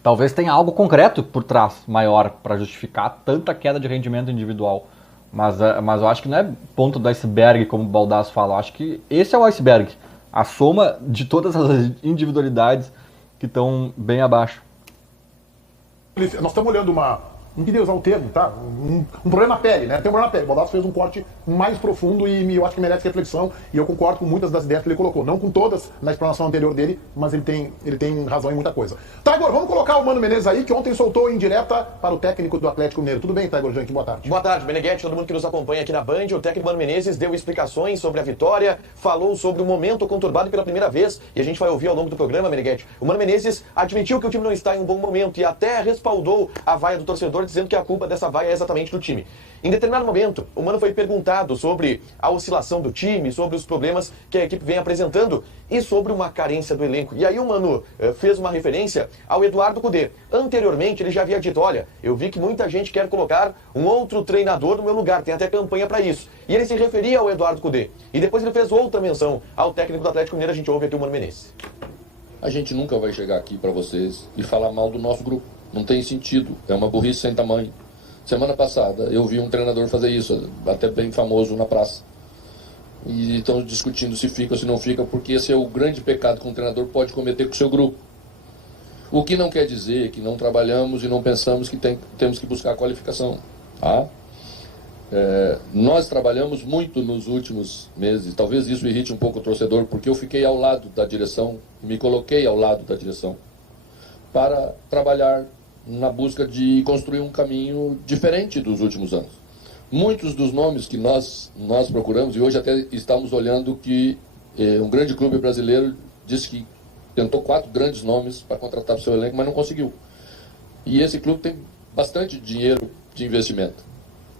talvez tenha algo concreto por trás, maior, para justificar tanta queda de rendimento individual. Mas eu acho que não é ponto do iceberg, como o Baldassi fala. Eu acho que esse é o iceberg. A soma de todas as individualidades que estão bem abaixo. Nós estamos olhando não queria usar o termo, tá? Um problema na pele, né? Tem um problema na pele. O Baldassi fez um corte mais profundo e eu acho que merece reflexão. E eu concordo com muitas das ideias que ele colocou. Não com todas na explanação anterior dele, mas ele tem razão em muita coisa. Taigor, vamos colocar o Mano Menezes aí, que ontem soltou em direta para o técnico do Atlético Mineiro. Tudo bem, Taigor Jank? Boa tarde. Boa tarde, Meneghetti, todo mundo que nos acompanha aqui na Band. O técnico Mano Menezes deu explicações sobre a vitória, falou sobre o momento conturbado pela primeira vez, e a gente vai ouvir ao longo do programa, Meneghetti. O Mano Menezes admitiu que o time não está em um bom momento e até respaldou a vaia do torcedor, dizendo que a culpa dessa vaia é exatamente do time. Em determinado momento, o Mano foi perguntado sobre a oscilação do time, sobre os problemas que a equipe vem apresentando e sobre uma carência do elenco. E aí o Mano fez uma referência ao Eduardo Cudê. Anteriormente, ele já havia dito, olha, eu vi que muita gente quer colocar um outro treinador no meu lugar, tem até campanha para isso. E ele se referia ao Eduardo Cudê. E depois ele fez outra menção ao técnico do Atlético Mineiro, a gente ouve aqui o Mano Menezes. A gente nunca vai chegar aqui para vocês e falar mal do nosso grupo. Não tem sentido, é uma burrice sem tamanho. Semana passada eu vi um treinador fazer isso, até bem famoso na praça. E estão discutindo se fica ou se não fica, porque esse é o grande pecado que um treinador pode cometer com o seu grupo. O que não quer dizer que não trabalhamos e não pensamos que temos que buscar a qualificação. Tá? Nós trabalhamos muito nos últimos meses, talvez isso irrite um pouco o torcedor, porque eu fiquei ao lado da direção, me coloquei ao lado da direção, para trabalhar na busca de construir um caminho diferente dos últimos anos. Muitos dos nomes que nós procuramos, e hoje até estamos olhando que um grande clube brasileiro disse que tentou 4 grandes nomes para contratar para o seu elenco, mas não conseguiu. E esse clube tem bastante dinheiro de investimento.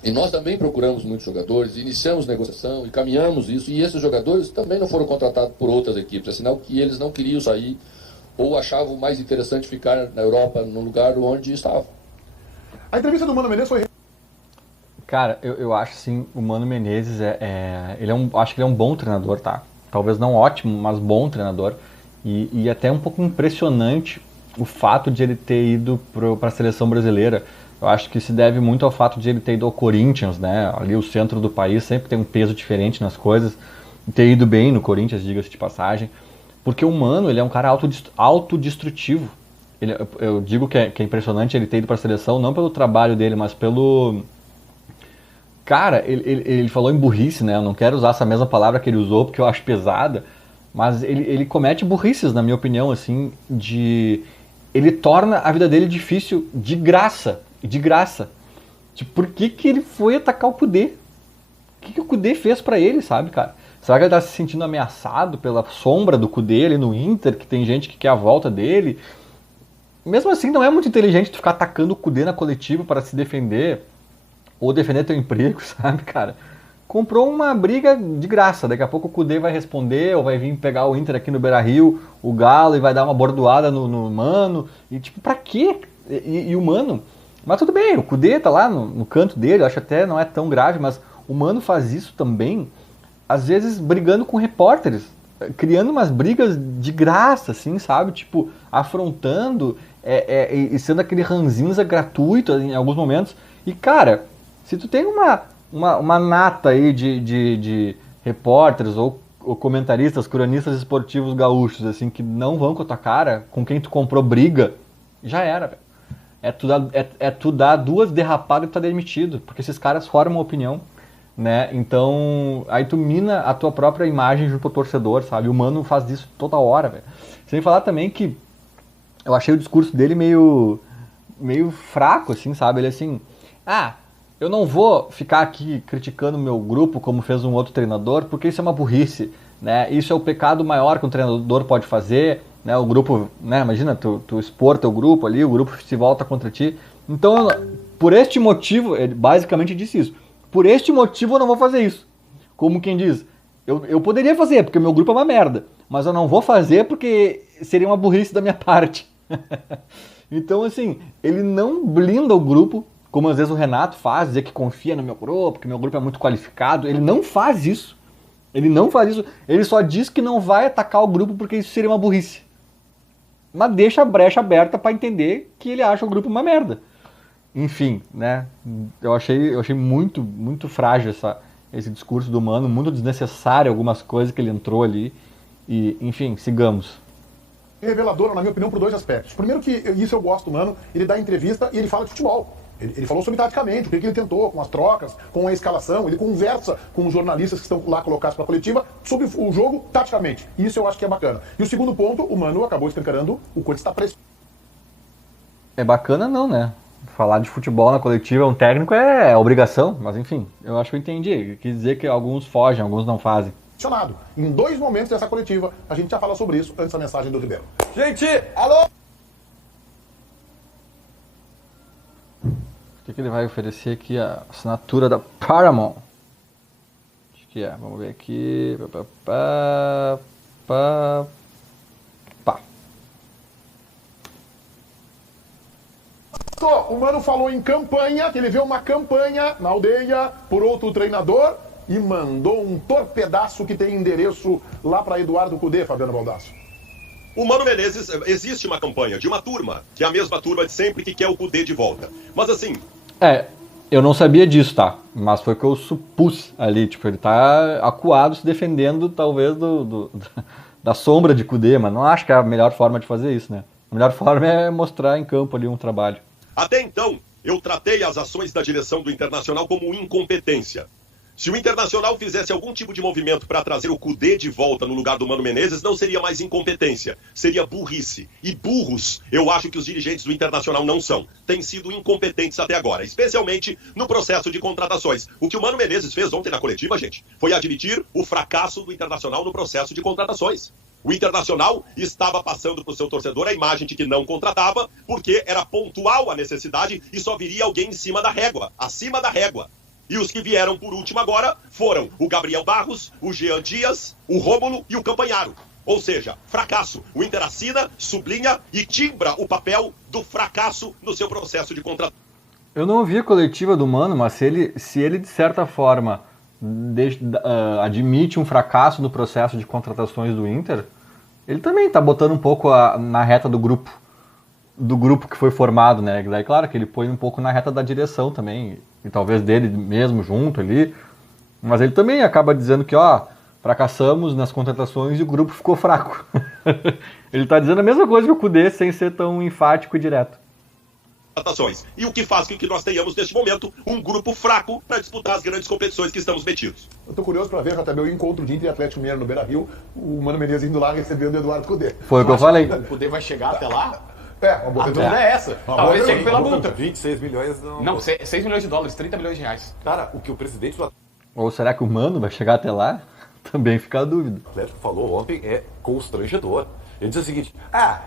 E nós também procuramos muitos jogadores, iniciamos negociação e caminhamos isso, e esses jogadores também não foram contratados por outras equipes, é sinal que eles não queriam sair ou achavam mais interessante ficar na Europa, no lugar onde estavam. A entrevista do Mano Menezes foi... Cara, eu acho assim, o Mano Menezes acho que ele é um bom treinador, tá? Talvez não ótimo, mas bom treinador. E até um pouco impressionante o fato de ele ter ido para a seleção brasileira. Eu acho que se deve muito ao fato de ele ter ido ao Corinthians, né? Ali o centro do país sempre tem um peso diferente nas coisas. E ter ido bem no Corinthians, diga-se de passagem. Porque o Mano, ele é um cara autodestrutivo. Eu digo que é impressionante ele ter ido para a seleção, não pelo trabalho dele, mas pelo... Cara, ele falou em burrice, né? Eu não quero usar essa mesma palavra que ele usou, porque eu acho pesada. Mas ele comete burrices, na minha opinião, assim, ele torna a vida dele difícil de graça. De graça. Tipo, por que ele foi atacar o Cudê? O que o Cudê fez pra ele, sabe, cara? Será que ele tá se sentindo ameaçado pela sombra do Cudê ali no Inter, que tem gente que quer a volta dele? Mesmo assim, não é muito inteligente tu ficar atacando o Cudê na coletiva para se defender, ou defender teu emprego, sabe, cara? Comprou uma briga de graça, daqui a pouco o Cudê vai responder, ou vai vir pegar o Inter aqui no Beira-Rio, o Galo, e vai dar uma bordoada no Mano, e tipo, pra quê? E o Mano... Mas tudo bem, o Cudê tá lá no canto dele, eu acho até não é tão grave, mas o Mano faz isso também, às vezes brigando com repórteres, criando umas brigas de graça, assim, sabe? Tipo, afrontando e sendo aquele ranzinza gratuito em alguns momentos. E, cara, se tu tem uma nata aí de repórteres ou comentaristas, cronistas esportivos gaúchos, assim, que não vão com a tua cara, com quem tu comprou briga, já era, velho. Tu dar 2 derrapadas e tu tá demitido, porque esses caras formam opinião, né? Então, aí tu mina a tua própria imagem junto ao torcedor, sabe? O Mano faz isso toda hora, velho. Sem falar também que eu achei o discurso dele meio fraco, assim, sabe? Ele assim, eu não vou ficar aqui criticando o meu grupo como fez um outro treinador, porque isso é uma burrice, né? Isso é o pecado maior que um treinador pode fazer, né? O grupo, né? Imagina, tu expor teu grupo ali, o grupo se volta contra ti. Então, por este motivo, ele basicamente disse isso, por este motivo eu não vou fazer isso. Como quem diz, eu poderia fazer, porque o meu grupo é uma merda, mas eu não vou fazer porque seria uma burrice da minha parte. Então, assim, ele não blinda o grupo, como às vezes o Renato faz, dizer que confia no meu grupo, que meu grupo é muito qualificado. Ele não faz isso. Ele só diz que não vai atacar o grupo porque isso seria uma burrice. Mas deixa a brecha aberta para entender que ele acha o grupo uma merda. Enfim, né? Eu achei muito, muito frágil esse discurso do Mano, muito desnecessário algumas coisas que ele entrou ali. E, enfim, sigamos. Reveladora, na minha opinião, por 2 aspectos. Primeiro que, isso eu gosto, Mano, ele dá entrevista e ele fala de futebol. Ele falou sobre taticamente, o que ele tentou, com as trocas, com a escalação, ele conversa com os jornalistas que estão lá colocados para a coletiva sobre o jogo taticamente. Isso eu acho que é bacana. E o segundo ponto, o Mano acabou escancarando o quanto está preso. É bacana não, né? Falar de futebol na coletiva, um técnico é obrigação, mas enfim, eu acho que eu entendi. Quis dizer que alguns fogem, alguns não fazem. Em 2 momentos dessa coletiva, a gente já fala sobre isso antes da mensagem do Ribeiro. Gente, alô? O que ele vai oferecer aqui? A assinatura da Paramount. Acho que é. Vamos ver aqui. O Mano falou em campanha, que ele vê uma campanha na aldeia por outro treinador e mandou um torpedaço que tem endereço lá para Eduardo Cudê, Fabiano Baldasso. O Mano Menezes, existe uma campanha de uma turma, que é a mesma turma de sempre que quer o Cudê de volta. Mas assim... eu não sabia disso, tá? Mas foi o que eu supus ali. Tipo, ele tá acuado se defendendo, talvez, da sombra de Cudê, mas não acho que é a melhor forma de fazer isso, né? A melhor forma é mostrar em campo ali um trabalho. Até então, eu tratei as ações da direção do Internacional como incompetência. Se o Internacional fizesse algum tipo de movimento para trazer o Cudê de volta no lugar do Mano Menezes, não seria mais incompetência, seria burrice. E burros, eu acho que os dirigentes do Internacional não são. Têm sido incompetentes até agora, especialmente no processo de contratações. O que o Mano Menezes fez ontem na coletiva, gente, foi admitir o fracasso do Internacional no processo de contratações. O Internacional estava passando para o seu torcedor a imagem de que não contratava, porque era pontual a necessidade e só viria alguém em cima da régua, acima da régua. E os que vieram por último agora foram o Gabriel Barros, o Jean Dias, o Rômulo e o Campanharo. Ou seja, fracasso. O Inter assina, sublinha e timbra o papel do fracasso no seu processo de contratação. Eu não ouvi a coletiva do Mano, mas se ele de certa forma admite um fracasso no processo de contratações do Inter, ele também está botando um pouco na reta do grupo que foi formado, né? Daí, claro que ele põe um pouco na reta da direção também, e talvez dele mesmo junto ali, mas ele também acaba dizendo que, fracassamos nas contratações e o grupo ficou fraco. Ele está dizendo a mesma coisa que o Cudê, sem ser tão enfático e direto. E o que faz com que nós tenhamos, neste momento, um grupo fraco para disputar as grandes competições que estamos metidos. Eu tô curioso para ver, JB, o encontro de Inter e Atlético Mineiro no Beira-Rio, o Mano Menezes indo lá recebendo o Eduardo Cudê. Foi o que eu falei. O Cudê vai chegar até lá? Uma boa dúvida é essa. Talvez chegue pela multa. 26 milhões não... Não, 6 milhões de dólares, 30 milhões de reais. Cara, o que o presidente do Ou será que o Mano vai chegar até lá? Também fica a dúvida. O Atlético falou ontem é constrangedor. Ele diz o seguinte,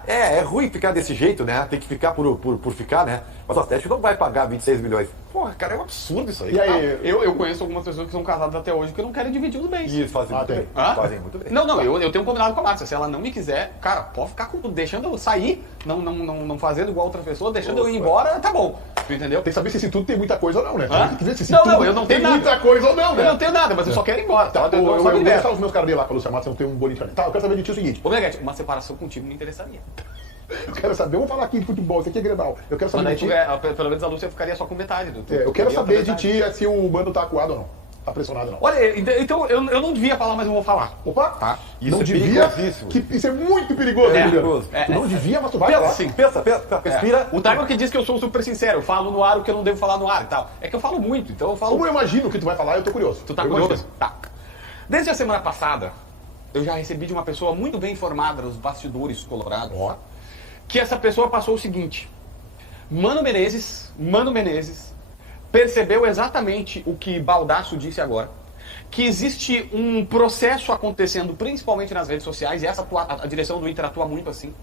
é ruim ficar desse jeito, né? Tem que ficar por ficar, né? Mas o Atlético não vai pagar 26 milhões. Porra, cara, é um absurdo isso aí. E aí? Eu conheço algumas pessoas que são casadas até hoje que não querem dividir os bens. E fazem muito bem. Fazem muito bem. Não, eu tenho combinado com a Márcia. Se ela não me quiser, cara, pode ficar deixando eu sair, não fazendo igual outra pessoa, deixando eu ir embora, tá bom. Tu entendeu? Tem que saber se esse tudo tem muita coisa ou não, né? Hã? Tem que ver se esse Não, tudo eu não tem tenho nada. muita coisa ou não, né? Eu não tenho nada, mas eu só quero ir embora. Tá, Eu eu só vou me libero. deixar os meus caras lá pra Lúcia Matos, eu não tenho um bolinho pra mim. Tá, eu quero saber de ti o seguinte. Ô, Meneghete, uma separação contigo me interessaria. Eu quero saber, vamos falar aqui de futebol, isso aqui é Grenal. Eu quero saber Mas de daí ti. pelo menos a Lúcia ficaria só com metade do Eu quero saber de ti se o Mano tá acuado ou não. Tá pressionado ou não. Olha, então eu não devia falar, mas eu vou falar. Opa! Tá. Isso não é devia. perigosíssimo. Isso é muito perigoso, É, Juliano. é, Tu não devia, mas tu vai Pensa falar. assim, pensa, respira. O Tiger que diz que eu sou super sincero, eu falo no ar o que eu não devo falar no ar e tal. É que eu falo muito, então eu falo... Como eu imagino o que tu vai falar, eu tô curioso. Tu tá Eu curioso? imagino. Tá. Desde a semana passada, eu já recebi de uma pessoa muito bem informada nos bastidores colorados, Ó. que essa pessoa passou o seguinte: Mano Menezes percebeu exatamente o que Baldasso disse agora, que existe um processo acontecendo principalmente nas redes sociais, e a direção do Inter atua muito assim,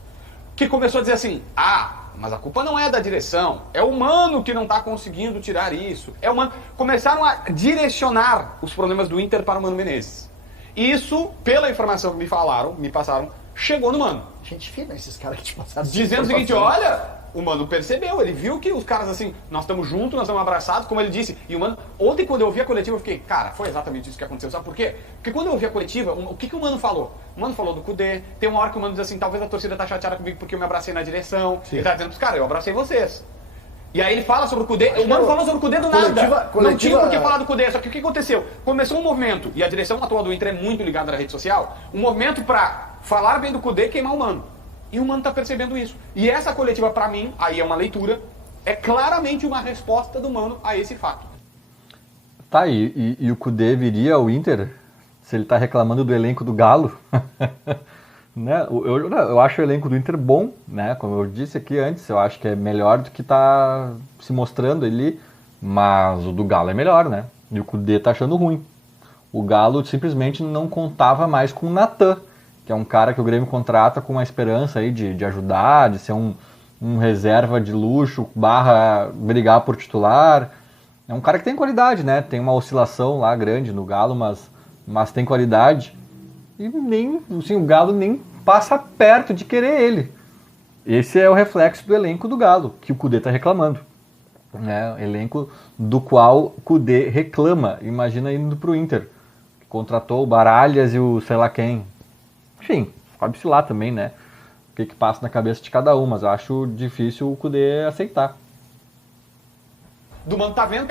que começou a dizer assim: mas a culpa não é da direção, é o Mano que não está conseguindo tirar isso, é o Mano. Começaram a direcionar os problemas do Inter para o Mano Menezes. Isso, pela informação que me passaram, chegou no Mano. Gente fina, esses caras que te passaram. Dizendo o seguinte: olha, o Mano percebeu, ele viu que os caras assim, nós estamos juntos, nós estamos abraçados, como ele disse. E o Mano, ontem quando eu ouvi a coletiva, eu fiquei, cara, foi exatamente isso que aconteceu. Sabe por quê? Porque quando eu ouvi a coletiva, o que o Mano falou? O Mano falou do Cudê, tem uma hora que o Mano diz assim: talvez a torcida tá chateada comigo porque eu me abracei na direção. Ele tá dizendo pros caras: eu abracei vocês. E aí ele fala sobre o Cudê, o Mano falou sobre o Cudê do nada. Não tinha por que falar do Cudê, só que o que aconteceu? Começou um movimento, e a direção atual do Inter é muito ligada na rede social, um movimento pra falar bem do Cudê e queimar o Mano. E o Mano tá percebendo isso. E essa coletiva, pra mim, aí é uma leitura, é claramente uma resposta do Mano a esse fato. Tá, e o Cudê viria ao Inter se ele tá reclamando do elenco do Galo? Né? Eu acho o elenco do Inter bom, né? Como eu disse aqui antes, eu acho que é melhor do que tá se mostrando ali, mas o do Galo é melhor, né? E o Cudê tá achando ruim. O Galo simplesmente não contava mais com o Natan, que é um cara que o Grêmio contrata com uma esperança aí de ajudar, de ser um reserva de luxo, / brigar por titular. É um cara que tem qualidade, né? Tem uma oscilação lá grande no Galo, mas tem qualidade. E nem, assim, o Galo nem passa perto de querer ele. Esse é o reflexo do elenco do Galo, que o Cudê está reclamando. Né? Elenco do qual o Cudê reclama. Imagina indo para o Inter, que contratou o Baralhas e o sei lá quem. Enfim, sabe-se lá também, né? O que passa na cabeça de cada um, mas eu acho difícil o Cudê aceitar. Do Mano tá vendo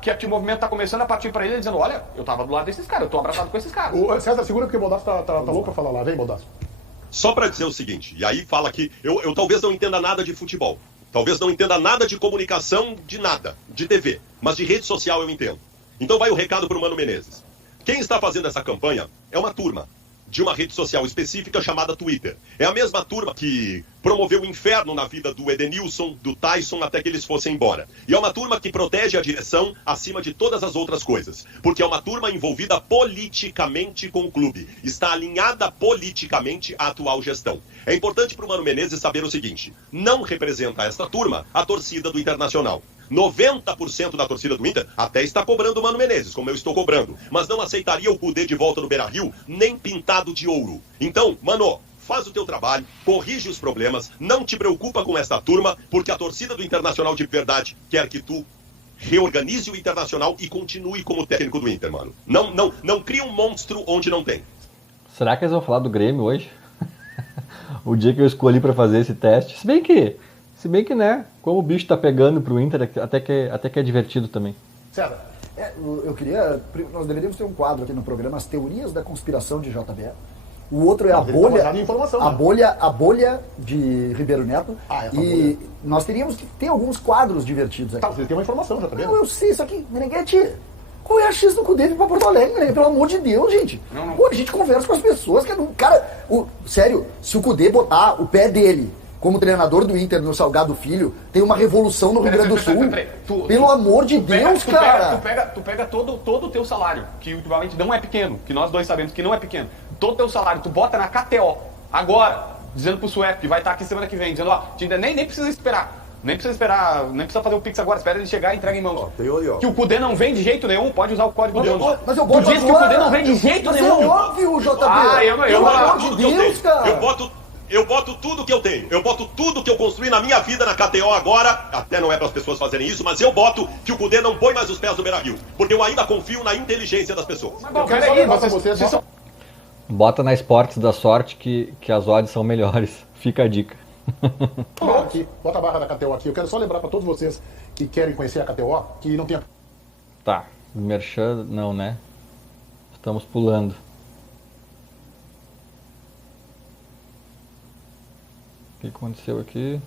que o movimento tá começando a partir pra ele, dizendo: olha, eu tava do lado desses caras, eu tô abraçado com esses caras. O César, segura porque o Baldasso tá louco pra falar lá. Vem, Baldasso. Só para dizer o seguinte, e aí fala que eu talvez não entenda nada de futebol, talvez não entenda nada de comunicação, de nada, de TV, mas de rede social eu entendo. Então vai o recado para o Mano Menezes. Quem está fazendo essa campanha é uma turma de uma rede social específica chamada Twitter. É a mesma turma que promoveu o inferno na vida do Edenilson, do Tyson, até que eles fossem embora. E é uma turma que protege a direção acima de todas as outras coisas. Porque é uma turma envolvida politicamente com o clube. Está alinhada politicamente à atual gestão. É importante para o Mano Menezes saber o seguinte: não representa esta turma a torcida do Internacional. 90% da torcida do Inter até está cobrando o Mano Menezes, como eu estou cobrando, mas não aceitaria o Cudê de volta no Beira-Rio, nem pintado de ouro. Então, Mano, faz o teu trabalho, corrige os problemas, não te preocupa com essa turma, porque a torcida do Internacional de verdade quer que tu reorganize o Internacional e continue como técnico do Inter, mano. Não cria um monstro onde não tem. Será que eles vão falar do Grêmio hoje? O dia que eu escolhi para fazer esse teste. Se bem que, né, como o bicho tá pegando pro Inter, até que é divertido também. César. Nós deveríamos ter um quadro aqui no programa, as teorias da conspiração de JB. O outro é a bolha de Ribeiro Neto. E nós teríamos que ter alguns quadros divertidos aqui. Tá, você tem uma informação, JB. Não, eu sei, isso aqui, Meneghete, qual é a chance do Cudê vir pra Porto Alegre, Meneghete? Pelo amor de Deus, gente. Pô, a gente conversa com as pessoas, sério, se o Cudê botar o pé dele como treinador do Inter no Salgado Filho, tem uma revolução no Rio Grande do Sul. Pelo amor de Deus, cara. Tu pega todo o teu salário, que ultimamente não é pequeno, que nós dois sabemos que não é pequeno, todo o teu salário, tu bota na KTO, agora, dizendo pro Suep, que vai estar aqui semana que vem, dizendo, ó, nem precisa esperar. Nem precisa fazer o Pix agora, espera ele chegar e entrega em mãos. Que o Cudê não vem de jeito nenhum, pode usar o código de ônibus. Mas eu boto tu disse que o Cudê não vem de jeito nenhum. Mas é óbvio, JB. Pelo amor de Deus, cara. Eu boto tudo que eu tenho. Eu boto tudo que eu construí na minha vida na KTO agora. Até não é para as pessoas fazerem isso, mas eu boto que o Cudê não põe mais os pés no Beira-Rio. Porque eu ainda confio na inteligência das pessoas. Mas bom, peraí, vocês são... Bota na Esportes da Sorte que as odds são melhores. Fica a dica. Aqui, bota a barra da KTO aqui. Eu quero só lembrar para todos vocês que querem conhecer a KTO que não tem... Tá, merchan não, né? Estamos pulando. O que aconteceu aqui?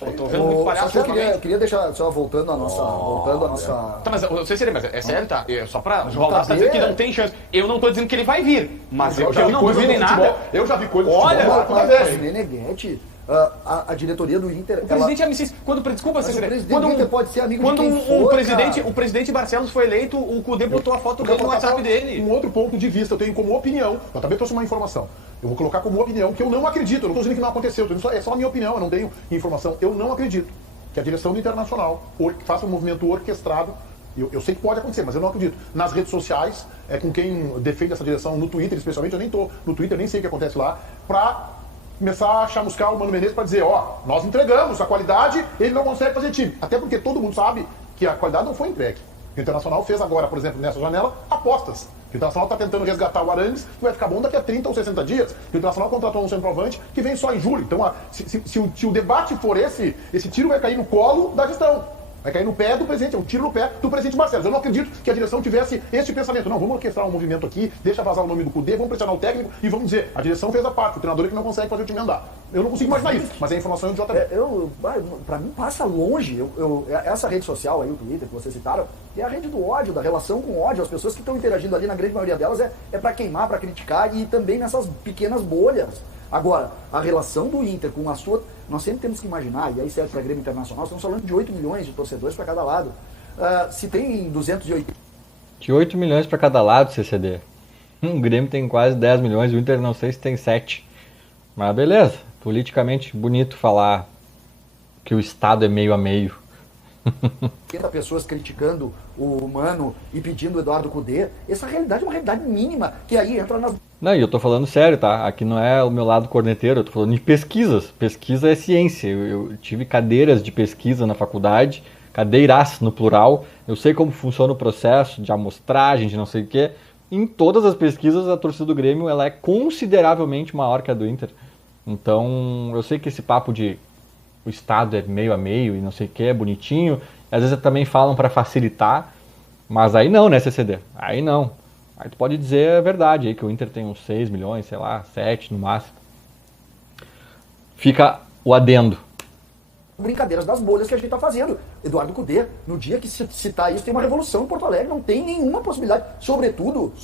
Eu tô vendo muito palhaço. Só que eu queria deixar, só voltando a nossa... Tá, mas eu sei se ele, mas é sério, tá? Só pra Baldasso tá dizendo que não tem chance. Eu não tô dizendo que ele vai vir, mas eu não duvido em nada. Eu já vi coisas do Olha, futebol. Mas Meneghetti, a diretoria do Inter... O presidente é amicíssimo. Desculpa, Mas o presidente quando do Inter pode ser amigo quando de quem for, o presidente Barcelos foi eleito, o Cudê botou a foto dele no WhatsApp dele. Um outro ponto de vista, eu tenho como opinião, eu também trouxe uma informação. Eu vou colocar como opinião que eu não acredito, eu não estou dizendo que não aconteceu, é só a minha opinião, eu não tenho informação. Eu não acredito que a direção do Internacional faça um movimento orquestrado. Eu sei que pode acontecer, mas eu não acredito. Nas redes sociais, com quem defende essa direção, no Twitter especialmente, eu nem estou no Twitter, nem sei o que acontece lá, para começar a chamuscar o Mano Menezes para dizer, nós entregamos a qualidade, ele não consegue fazer time. Até porque todo mundo sabe que a qualidade não foi entregue. O Internacional fez agora, por exemplo, nessa janela, apostas. O Internacional está tentando resgatar o Arangues, que vai ficar bom daqui a 30 ou 60 dias. O Internacional contratou um centroavante que vem só em julho. Então, se o debate for esse tiro vai cair no colo da gestão. Vai cair no pé do presidente, é um tiro no pé do presidente Barcelos. Eu não acredito que a direção tivesse esse pensamento. Não, vamos orquestrar um movimento aqui, deixa vazar o nome do Cudê, vamos pressionar o técnico e vamos dizer, a direção fez a parte, o treinador é que não consegue fazer o time andar. Eu não consigo imaginar isso, mas é informação do JB. Pra mim passa longe, essa rede social aí, o Twitter, que vocês citaram, é a rede do ódio, da relação com ódio. As pessoas que estão interagindo ali, na grande maioria delas, é pra queimar, pra criticar e também nessas pequenas bolhas. Agora, a relação do Inter com a sua... Nós sempre temos que imaginar, e aí serve para a Grêmio Internacional, estamos falando de 8 milhões de torcedores para cada lado. Se tem 280... De 8 milhões para cada lado, CCD. O Grêmio tem quase 10 milhões, o Inter não sei se tem 7. Mas beleza, politicamente bonito falar que o Estado é meio a meio. 80 pessoas criticando o Mano e pedindo o Eduardo Cudê. Essa realidade é uma realidade mínima, que aí entra nas... Não, e eu tô falando sério, tá? Aqui não é o meu lado corneteiro, eu tô falando de pesquisas. Pesquisa é ciência. Eu tive cadeiras de pesquisa na faculdade, cadeiras no plural. Eu sei como funciona o processo de amostragem, de não sei o quê. Em todas as pesquisas, a torcida do Grêmio ela é consideravelmente maior que a do Inter. Então, eu sei que esse papo de o Estado é meio a meio e não sei o que, é bonitinho. Às vezes também falam para facilitar, mas aí não, né, CCD? Aí não. Aí tu pode dizer a verdade, aí que o Inter tem uns 6 milhões, sei lá, 7 no máximo. Fica o adendo. Brincadeiras das bolhas que a gente está fazendo. Eduardo Cudê, no dia que se citar isso, tem uma revolução em Porto Alegre, não tem nenhuma possibilidade, sobretudo,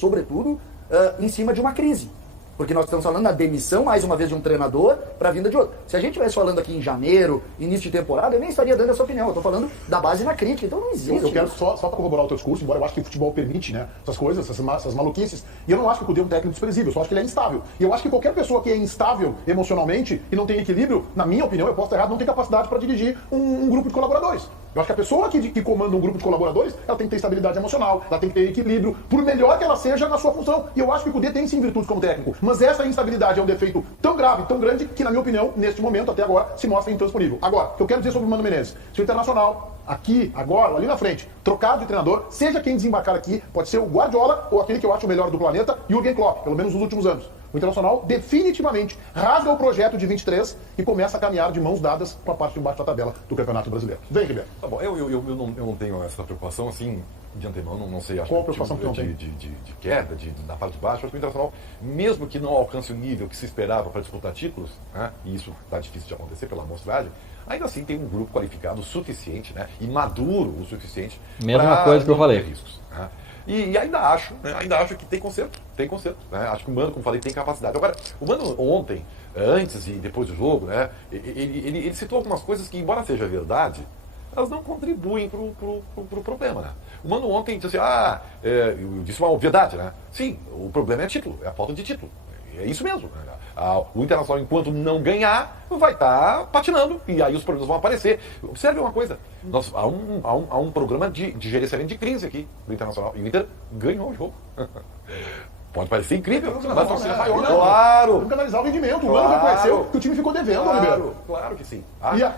em cima de uma crise. Porque nós estamos falando da demissão, mais uma vez, de um treinador para a vinda de outro. Se a gente estivesse falando aqui em janeiro, início de temporada, eu nem estaria dando essa opinião. Eu estou falando da base na crítica, então não existe. Eu quero só para corroborar o teu discurso, embora eu acho que o futebol permite, né, essas coisas, essas maluquices. E eu não acho que o Cudê é um técnico desprezível, eu só acho que ele é instável. E eu acho que qualquer pessoa que é instável emocionalmente e não tem equilíbrio, na minha opinião, eu posso estar errado, não tem capacidade para dirigir um grupo de colaboradores. Eu acho que a pessoa que comanda um grupo de colaboradores, ela tem que ter estabilidade emocional, ela tem que ter equilíbrio, por melhor que ela seja na sua função. E eu acho que o Cudê tem sim virtudes como técnico. Mas essa instabilidade é um defeito tão grave, tão grande, que na minha opinião, neste momento, até agora, se mostra intransponível. Agora, o que eu quero dizer sobre o Mano Menezes? Se o Internacional, aqui, agora, ali na frente, trocado de treinador, seja quem desembarcar aqui, pode ser o Guardiola ou aquele que eu acho o melhor do planeta, Jürgen Klopp, pelo menos nos últimos anos. O Internacional definitivamente rasga o projeto de 23 e começa a caminhar de mãos dadas com a parte de baixo da tabela do Campeonato Brasileiro. Vem, Ribeiro. Tá bom, eu não tenho essa preocupação assim de antemão, não sei, acho qual a que preocupação que não tem? De queda, da parte de baixo, acho que o Internacional, mesmo que não alcance o nível que se esperava para disputar títulos, né, e isso está difícil de acontecer pela amostragem, ainda assim tem um grupo qualificado o suficiente, né, e maduro o suficiente mesma coisa que eu falei. Riscos, né? E ainda acho que tem conserto, né? Acho que o Mano, como falei, tem capacidade. Agora, o Mano ontem, antes e depois do jogo, né, ele citou algumas coisas que, embora seja verdade, elas não contribuem para o problema, né? O Mano ontem disse assim, eu disse uma obviedade, né? Sim, o problema é título, é a falta de título. É isso mesmo. Né? O Internacional, enquanto não ganhar, vai estar patinando e aí os problemas vão aparecer. Observe uma coisa, há um programa de gerenciamento de crise aqui do Internacional e o Inter ganhou o jogo. Pode parecer incrível, mas a torcida vai Vamos Claro! analisar o rendimento. O ano reconheceu que o time ficou devendo, Ribeiro. Claro que sim.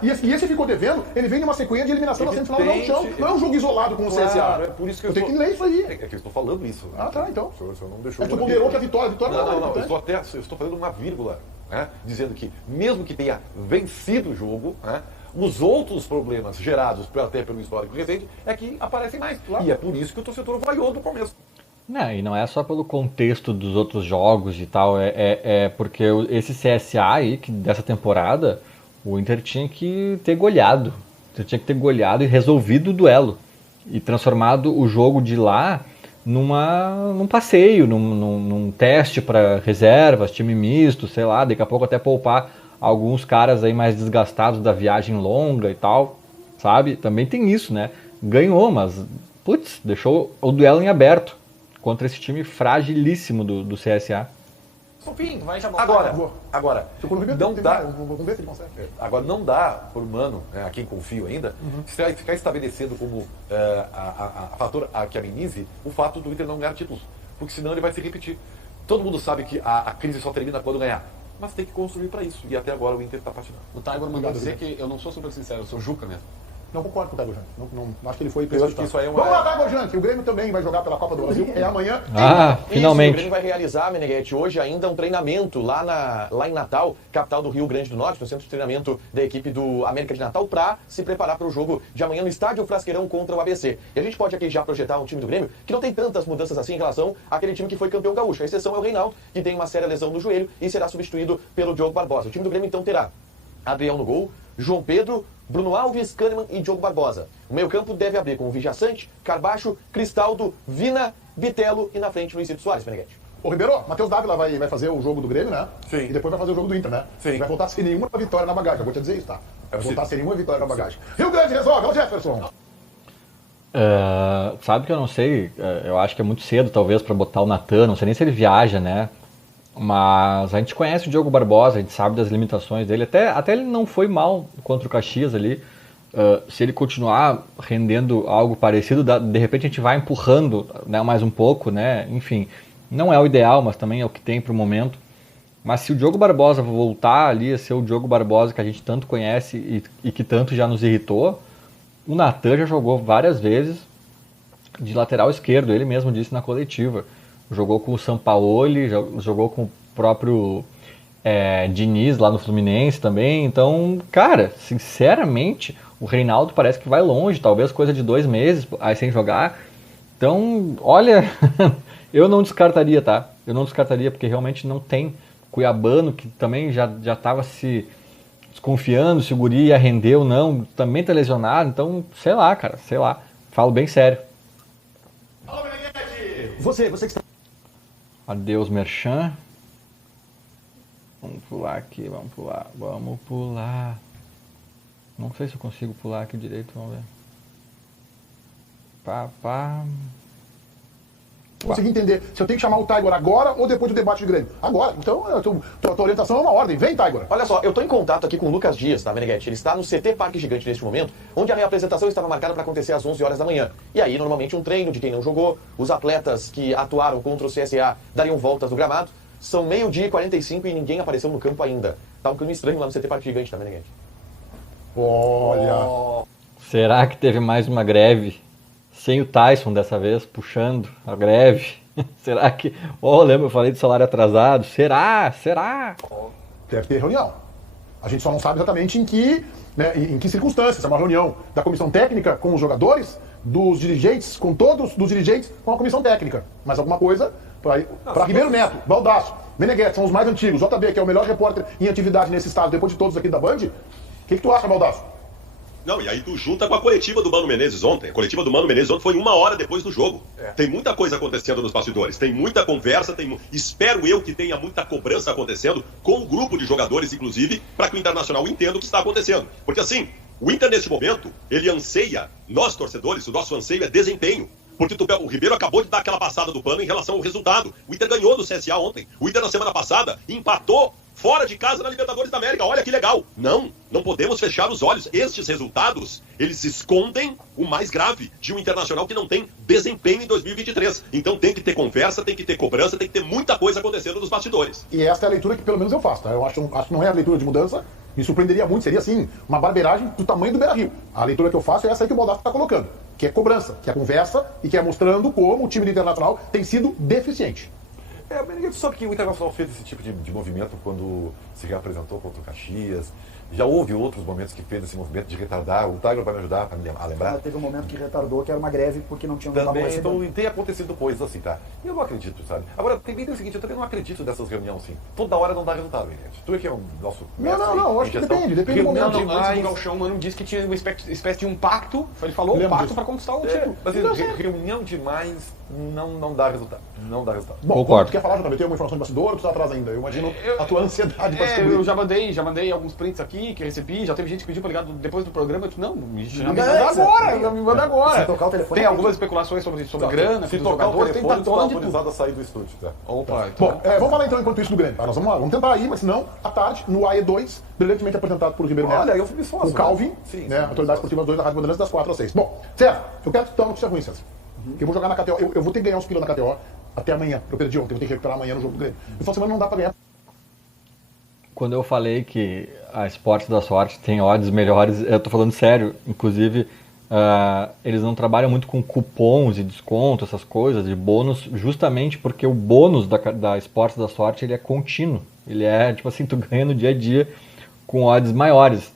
E esse ficou devendo, ele vem de uma sequência de eliminação na semifinal do Gauchão. Não é um jogo isolado com o CSA. É por isso que eu tenho que ler isso aí. É que eu estou falando isso. Ah, tá, então. O senhor não deixou. Tu ponderou que a vitória Não. Eu estou fazendo uma vírgula, né, dizendo que, mesmo que tenha vencido o jogo, né, os outros problemas gerados até pelo histórico recente é que aparecem mais. E é por isso que o torcedor vaiou do começo. Não, e não é só pelo contexto dos outros jogos e tal, é porque esse CSA aí, que dessa temporada, o Inter tinha que ter goleado. Você tinha que ter goleado e resolvido o duelo. E transformado o jogo de lá num passeio, num teste para reservas, time misto, sei lá, daqui a pouco até poupar alguns caras aí mais desgastados da viagem longa e tal, sabe? Também tem isso, né? Ganhou, mas, putz, deixou o duelo em aberto contra esse time fragilíssimo do CSA. Enfim, vai já Agora, Não dá. Vamos ver se ele consegue. Agora, não dá por humano, a quem confio ainda, ficar estabelecendo como fator que amenize o fato do Inter não ganhar títulos. Porque senão ele vai se repetir. Todo mundo sabe que a crise só termina quando ganhar. Mas tem que construir para isso. E até agora o Inter está patinando. O Tiger mandou dizer que eu não sou super sincero, eu sou Juca mesmo. Não concordo com o Tiger Jank. Não, acho que ele foi Eu acho que isso aí é uma... Vamos lá, Tiger Jank. O Grêmio também vai jogar pela Copa do Brasil. É amanhã. Finalmente. O Grêmio vai realizar, Meneghetti, hoje ainda um treinamento lá em Natal, capital do Rio Grande do Norte, no centro de treinamento da equipe do América de Natal, para se preparar para o jogo de amanhã no estádio Frasqueirão contra o ABC. E a gente pode aqui já projetar um time do Grêmio que não tem tantas mudanças assim em relação àquele time que foi campeão gaúcho. A exceção é o Reinaldo, que tem uma séria lesão no joelho e será substituído pelo Diogo Barbosa. O time do Grêmio então terá Adriel no gol, João Pedro, Bruno Alves, Kahneman e Diogo Barbosa. O meio-campo deve abrir com Vijaçante, Carbacho, Cristaldo, Vina, Bitelo e na frente Luizito Soares, Meneghetti. Ô Ribeiro, Matheus Dávila vai fazer o jogo do Grêmio, né? Sim. E depois vai fazer o jogo do Inter, né? Sim. Vai voltar sem nenhuma vitória na bagagem. Eu vou te dizer isso, tá? Vai voltar sem nenhuma vitória na bagagem. Rio Grande resolve, ô Jefferson! Sabe que eu não sei, eu acho que é muito cedo talvez para botar o Natan, não sei nem se ele viaja, né? Mas a gente conhece o Diogo Barbosa, a gente sabe das limitações dele, até ele não foi mal contra o Caxias ali. Se ele continuar rendendo algo parecido, de repente a gente vai empurrando, né, mais um pouco, né? Enfim, não é o ideal, mas também é o que tem para o momento. Mas se o Diogo Barbosa voltar ali a ser o Diogo Barbosa que a gente tanto conhece e que tanto já nos irritou, o Natan já jogou várias vezes de lateral esquerdo, ele mesmo disse na coletiva. Jogou com o Sampaoli, jogou com o próprio Diniz lá no Fluminense também. Então, cara, sinceramente, o Reinaldo parece que vai longe, talvez coisa de 2 meses aí sem jogar. Então, olha, eu não descartaria, tá? Eu não descartaria, porque realmente não tem Cuiabano, que também já estava se desconfiando se o guri ia render ou não, também tá lesionado. Então, sei lá, cara, sei lá. Falo bem sério. Alô, Meneghetti! Você que está... Adeus, Merchan. Vamos pular aqui, vamos pular. Não sei se eu consigo pular aqui direito, vamos ver. Consegui entender se eu tenho que chamar o Tiger agora ou depois do debate de Grêmio. Agora. Então, tua orientação é uma ordem. Vem, Tiger. Olha só, eu estou em contato aqui com o Lucas Dias, tá, Meneghetti? Ele está no CT Parque Gigante neste momento, onde a reapresentação estava marcada para acontecer às 11 horas da manhã. E aí, normalmente, um treino de quem não jogou. Os atletas que atuaram contra o CSA dariam voltas no gramado. São 12h45 e ninguém apareceu no campo ainda. Tá um clima estranho lá no CT Parque Gigante, tá, Meneghetti? Olha... Será que teve mais uma greve? Sem o Tyson dessa vez, puxando a greve. Será que... lembra, eu falei de salário atrasado. Será? Deve ter reunião. A gente só não sabe exatamente em que circunstâncias. É uma reunião da comissão técnica com os jogadores, dos dirigentes, com todos os dirigentes, com a comissão técnica. Mas alguma coisa para Ribeiro Neto, Baldasso, Meneghetti, são os mais antigos. JB, que é o melhor repórter em atividade nesse estado, depois de todos aqui da Band. O que tu acha, Baldasso? Não, e aí tu junta com a coletiva do Mano Menezes ontem. A coletiva do Mano Menezes ontem foi 1 hora depois do jogo. Tem muita coisa acontecendo nos bastidores, tem muita conversa, espero eu que tenha muita cobrança acontecendo com o grupo de jogadores, inclusive, para que o Internacional entenda o que está acontecendo. Porque assim, o Inter nesse momento, ele anseia, nós torcedores, o nosso anseio é desempenho. Porque o Ribeiro acabou de dar aquela passada do pano em relação ao resultado. O Inter ganhou do CSA ontem. O Inter na semana passada empatou fora de casa na Libertadores da América. Olha que legal. Não podemos fechar os olhos. Estes resultados, eles escondem o mais grave de um Internacional que não tem desempenho em 2023. Então tem que ter conversa, tem que ter cobrança, tem que ter muita coisa acontecendo nos bastidores. E essa é a leitura que pelo menos eu faço, tá? Eu acho que não é a leitura de mudança. Me surpreenderia muito, seria assim, uma barbeiragem do tamanho do Beira-Rio. A leitura que eu faço é essa aí que o Baldasso está colocando, que é cobrança, que é conversa e que é mostrando como o time do Internacional tem sido deficiente. Ninguém sabe que o Internacional fez esse tipo de movimento quando se reapresentou contra o Caxias. Já houve outros momentos que fez esse movimento de retardar. O Tiger vai me ajudar a lembrar. Teve um momento que retardou, que era uma greve, porque não tinha Também, então tem acontecido coisas assim, tá? E eu não acredito, sabe? Agora, também tem o seguinte, eu também não acredito nessas reuniões assim. Toda hora não dá resultado, gente. Tu é que é o nosso mestre. Não, eu acho que depende do momento. Antes do Galchão, o Mano disse que tinha uma espécie de um pacto, ele falou, um pacto para conquistar o título. Mas reunião demais não dá resultado. Não dá resultado. Bom, concordo. Tu quer falar, JB? Tem uma informação de bastidor ou tu tá atrás ainda? Eu imagino a tua ansiedade para descobrir. Eu já mandei alguns prints aqui que eu recebi, já teve gente que pediu para ligar depois do programa, eu disse, não, me manda agora. Se tocar o telefone, tem algumas especulações sobre grana, se dos tocar jogadores, o tem telefone, que tu estar tá falando de tudo. autorizado a sair do estúdio, tá? Opa, Bom, vamos falar então enquanto isso do Grêmio. Tá? Vamos tentar ir, mas senão, à tarde, no AE2, brilhantemente apresentado por Ribeiro Neto. Olha, eu fui sócio. O Calvin, Sim, né? Autoridade Esportiva 2 da Rádio Bandeirantes, das 4 às 6. Bom, César, eu quero te dar uma notícia ruim, César. Eu vou jogar na KTO, eu vou ter que ganhar uns pila na KTO até amanhã. Eu perdi ontem, eu vou ter que recuperar amanhã no jogo do Grêmio. No final de semana não dá pra ganhar. Quando eu falei que a Esportes da Sorte tem odds melhores, eu tô falando sério. Inclusive, eles não trabalham muito com cupons e descontos, essas coisas, de bônus, justamente porque o bônus da Esportes da Sorte ele é contínuo. Ele é, tipo assim, tu ganha no dia a dia com odds maiores.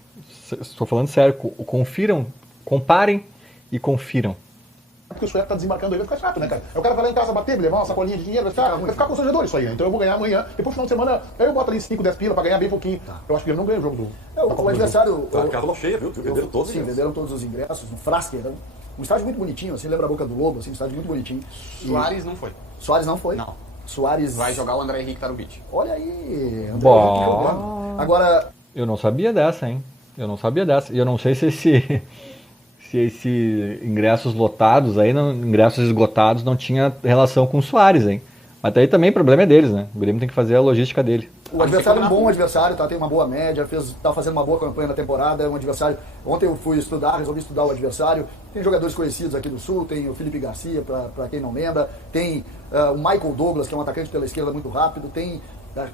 Estou falando sério, confiram, comparem e confiram. Porque o sueco tá desembarcando aí, vai ficar chato, né, cara? O cara vai lá em casa bater, levar uma sacolinha de dinheiro, vai ficar constrangedor isso aí, né? Então eu vou ganhar amanhã, depois no final de semana, aí eu boto ali 5, 10 pila pra ganhar bem pouquinho. Eu acho que ele não ganha o jogo do... O adversário... Tá, a casa cheia, viu? Venderam todos os ingressos. Sim, venderam todos os ingressos, no Frasque, era um estádio muito bonitinho, assim, lembra a Boca do Lobo, assim, um estádio muito bonitinho. Soares não foi. Soares não foi? Não. Soares... Vai jogar o André Henrique Tarubich. Olha aí, André Bom. Henrique jogando. Agora... Eu não sabia dessa, hein? Eu não sabia dessa. E eu não sei se esse ingressos lotados aí, ingressos esgotados, não tinha relação com o Soares, hein? Mas daí também o problema é deles, né? O Grêmio tem que fazer a logística dele. O adversário é um bom adversário, tá? Tem uma boa média, tá fazendo uma boa campanha na temporada, é um adversário... Ontem eu fui estudar, resolvi estudar o adversário. Tem jogadores conhecidos aqui do Sul, tem o Felipe Garcia, pra quem não lembra, tem o Michael Douglas, que é um atacante pela esquerda muito rápido, tem...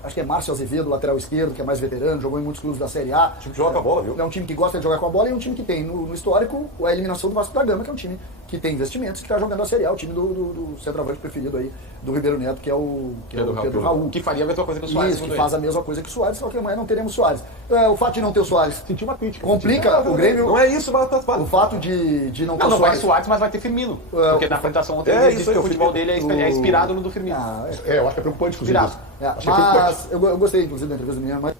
Acho que é Márcio Azevedo, lateral esquerdo, que é mais veterano, jogou em muitos clubes da Série A. O time que joga com a bola, viu? É um time que gosta de jogar com a bola e é um time que tem no histórico a eliminação do Vasco da Gama, que é um time que tem investimentos, que está jogando a Série A, o time do centroavante preferido aí, do Ribeiro Neto, que é o Pedro Raul. Que faria a mesma coisa que o Soares. Isso, que faz a mesma coisa que o Soares, só que amanhã não teremos Soares. O fato de não ter o Soares Senti uma crítica. complica o Grêmio. Não é isso, mas O fato de não ter Não vai Soares... Soares, mas vai ter Firmino. Porque na apresentação ontem ele disse que o futebol dele é inspirado no do Firmino. Eu acho que é preocupante, inclusive. Mas eu gostei, inclusive, da entrevista minha, mas...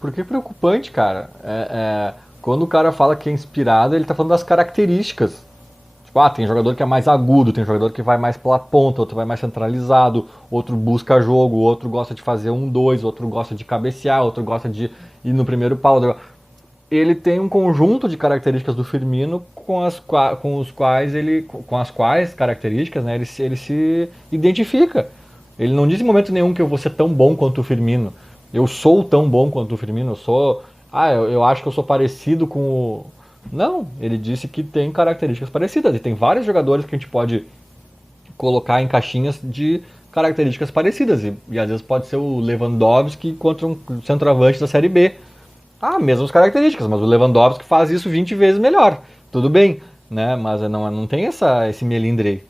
Por que preocupante, cara? Quando o cara fala que é inspirado, ele tá falando das características. Tipo, tem jogador que é mais agudo, tem jogador que vai mais pela ponta, outro vai mais centralizado, outro busca jogo, outro gosta de fazer 1-2, outro gosta de cabecear, outro gosta de ir no primeiro pau. Ele tem um conjunto de características do Firmino com as quais características, né, ele se identifica. Ele não diz em momento nenhum que eu vou ser tão bom quanto o Firmino. Eu sou tão bom quanto o Firmino, eu acho que eu sou parecido com o... Não, ele disse que tem características parecidas. E tem vários jogadores que a gente pode colocar em caixinhas de características parecidas. E às vezes pode ser o Lewandowski contra um centroavante da Série B. Mesmas características, mas o Lewandowski faz isso 20 vezes melhor. Tudo bem, né? Mas não tem esse melindre aí.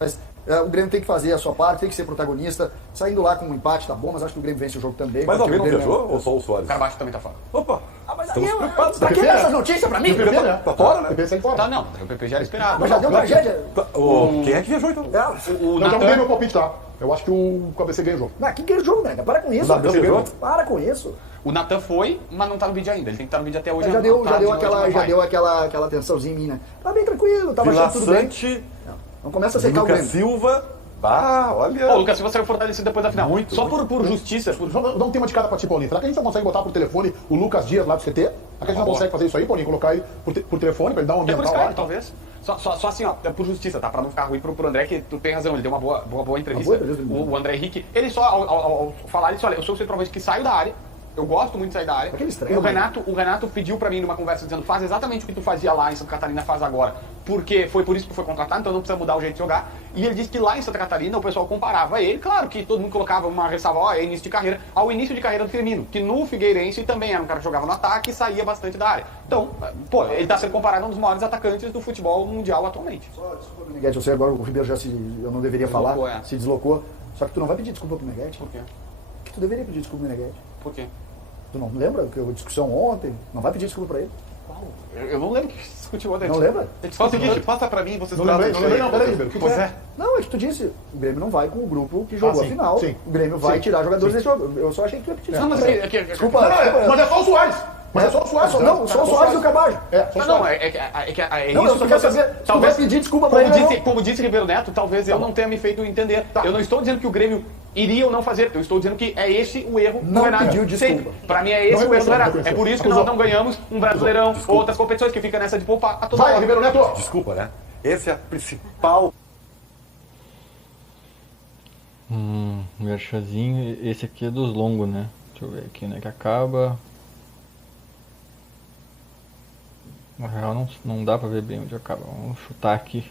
Mas o Grêmio tem que fazer a sua parte, tem que ser protagonista. Saindo lá com um empate tá bom, mas acho que o Grêmio vence o jogo também. Mas alguém não Grêmio viajou ou só o Soares? O Carabaixo também tá fora. Opa! mas estamos aí preocupados. pra que dar essas notícias pra mim? Tá fora, né? O PP sai fora. Tá, não. O PP já era esperado. Mas já deu tragédia. Quem é que viajou então? O Não, já mudei Natan... meu palpite, tá? Eu acho que o ABC ganha o jogo. Mas quem ganha o jogo, né? Para com isso. Não, você ganhou? Para com isso. O Natan foi, mas não tá no vídeo ainda. Ele tem que estar no vídeo até hoje. Já deu aquela tensãozinha em mim, né? Tá bem tranquilo, tava achando tudo bem. Vila Não começa a secar o Lucas Grêmio. Silva Olha. O Lucas Silva saiu fortalecido depois da final. Muito, Só muito. por justiça. Vamos ter uma de cada pra ti, Paulinho. Será que a gente não consegue botar por telefone o Lucas Dias lá do CT? Será que a gente não consegue fazer isso aí, Paulinho? Colocar ele por telefone pra ele dar um É por ambiental lá? Skype, talvez. Só assim, ó, é por justiça, tá? Pra não ficar ruim pro André, que tu tem razão, ele deu uma boa entrevista. Uma boa entrevista. O André Henrique, ele só, ao falar, ele disse, olha, eu sou o centroavante que saio da área, eu gosto muito de sair da área. Aquele estranho, E o Renato pediu pra mim numa conversa dizendo, faz exatamente o que tu fazia lá em Santa Catarina, faz agora. Porque foi por isso que foi contratado, então não precisa mudar o jeito de jogar. E ele disse que lá em Santa Catarina o pessoal comparava ele, claro que todo mundo colocava uma ressalva, ó, é início de carreira, ao início de carreira do Firmino, que no Figueirense também era um cara que jogava no ataque e saía bastante da área. Então, pô, ele tá sendo comparado a um dos maiores atacantes do futebol mundial atualmente. Desculpa, Meneghetti, eu sei agora, o Ribeiro eu não deveria falar, se deslocou. Só que tu não vai pedir desculpa pro Meneghetti. Por quê? Que tu deveria pedir desculpa pro Meneghetti. Por quê? Tu não lembra que a discussão ontem? Não vai pedir desculpa pra ele? Eu não lembro o que se discutiu ontem. Não lembra? Faz o seguinte, passa pra mim, vocês Não lembrei, trazem isso aí. peraí, Ribeiro. Pois é. Não, é que tu disse, o Grêmio não vai com o grupo que jogou sim, a final. sim. O Grêmio vai Sim, tirar jogadores desse jogo. Eu só achei que tu ia pedir Não, desculpa. mas Desculpa, Mas é só o Soares. Mas é só o Soares. Não, só o Soares e o Cabajo. É, só o Não, Soares. é Não, isso eu só que quero vocês- saber, se tu talvez vai pedir desculpa pra ele ou não. como disse Ribeiro Neto, talvez eu não tenha me feito entender. Eu não estou dizendo que o Grêmio iria ou não fazer, eu estou dizendo que é esse o erro Não do Renato. pediu desculpa. Sempre. Pra mim é esse Não o erro do reconheceu, Renato. não É reconheceu. por isso que nós não ganhamos um Brasileirão ou outras competições, que fica nessa de poupar a toda Vai, hora. Ribeiro Neto. Desculpa, né? Esse é a principal... Merchazinho, esse aqui é dos longos, né? Deixa eu ver aqui, né? Que acaba. Na real não dá pra ver bem onde acaba. Vamos chutar aqui.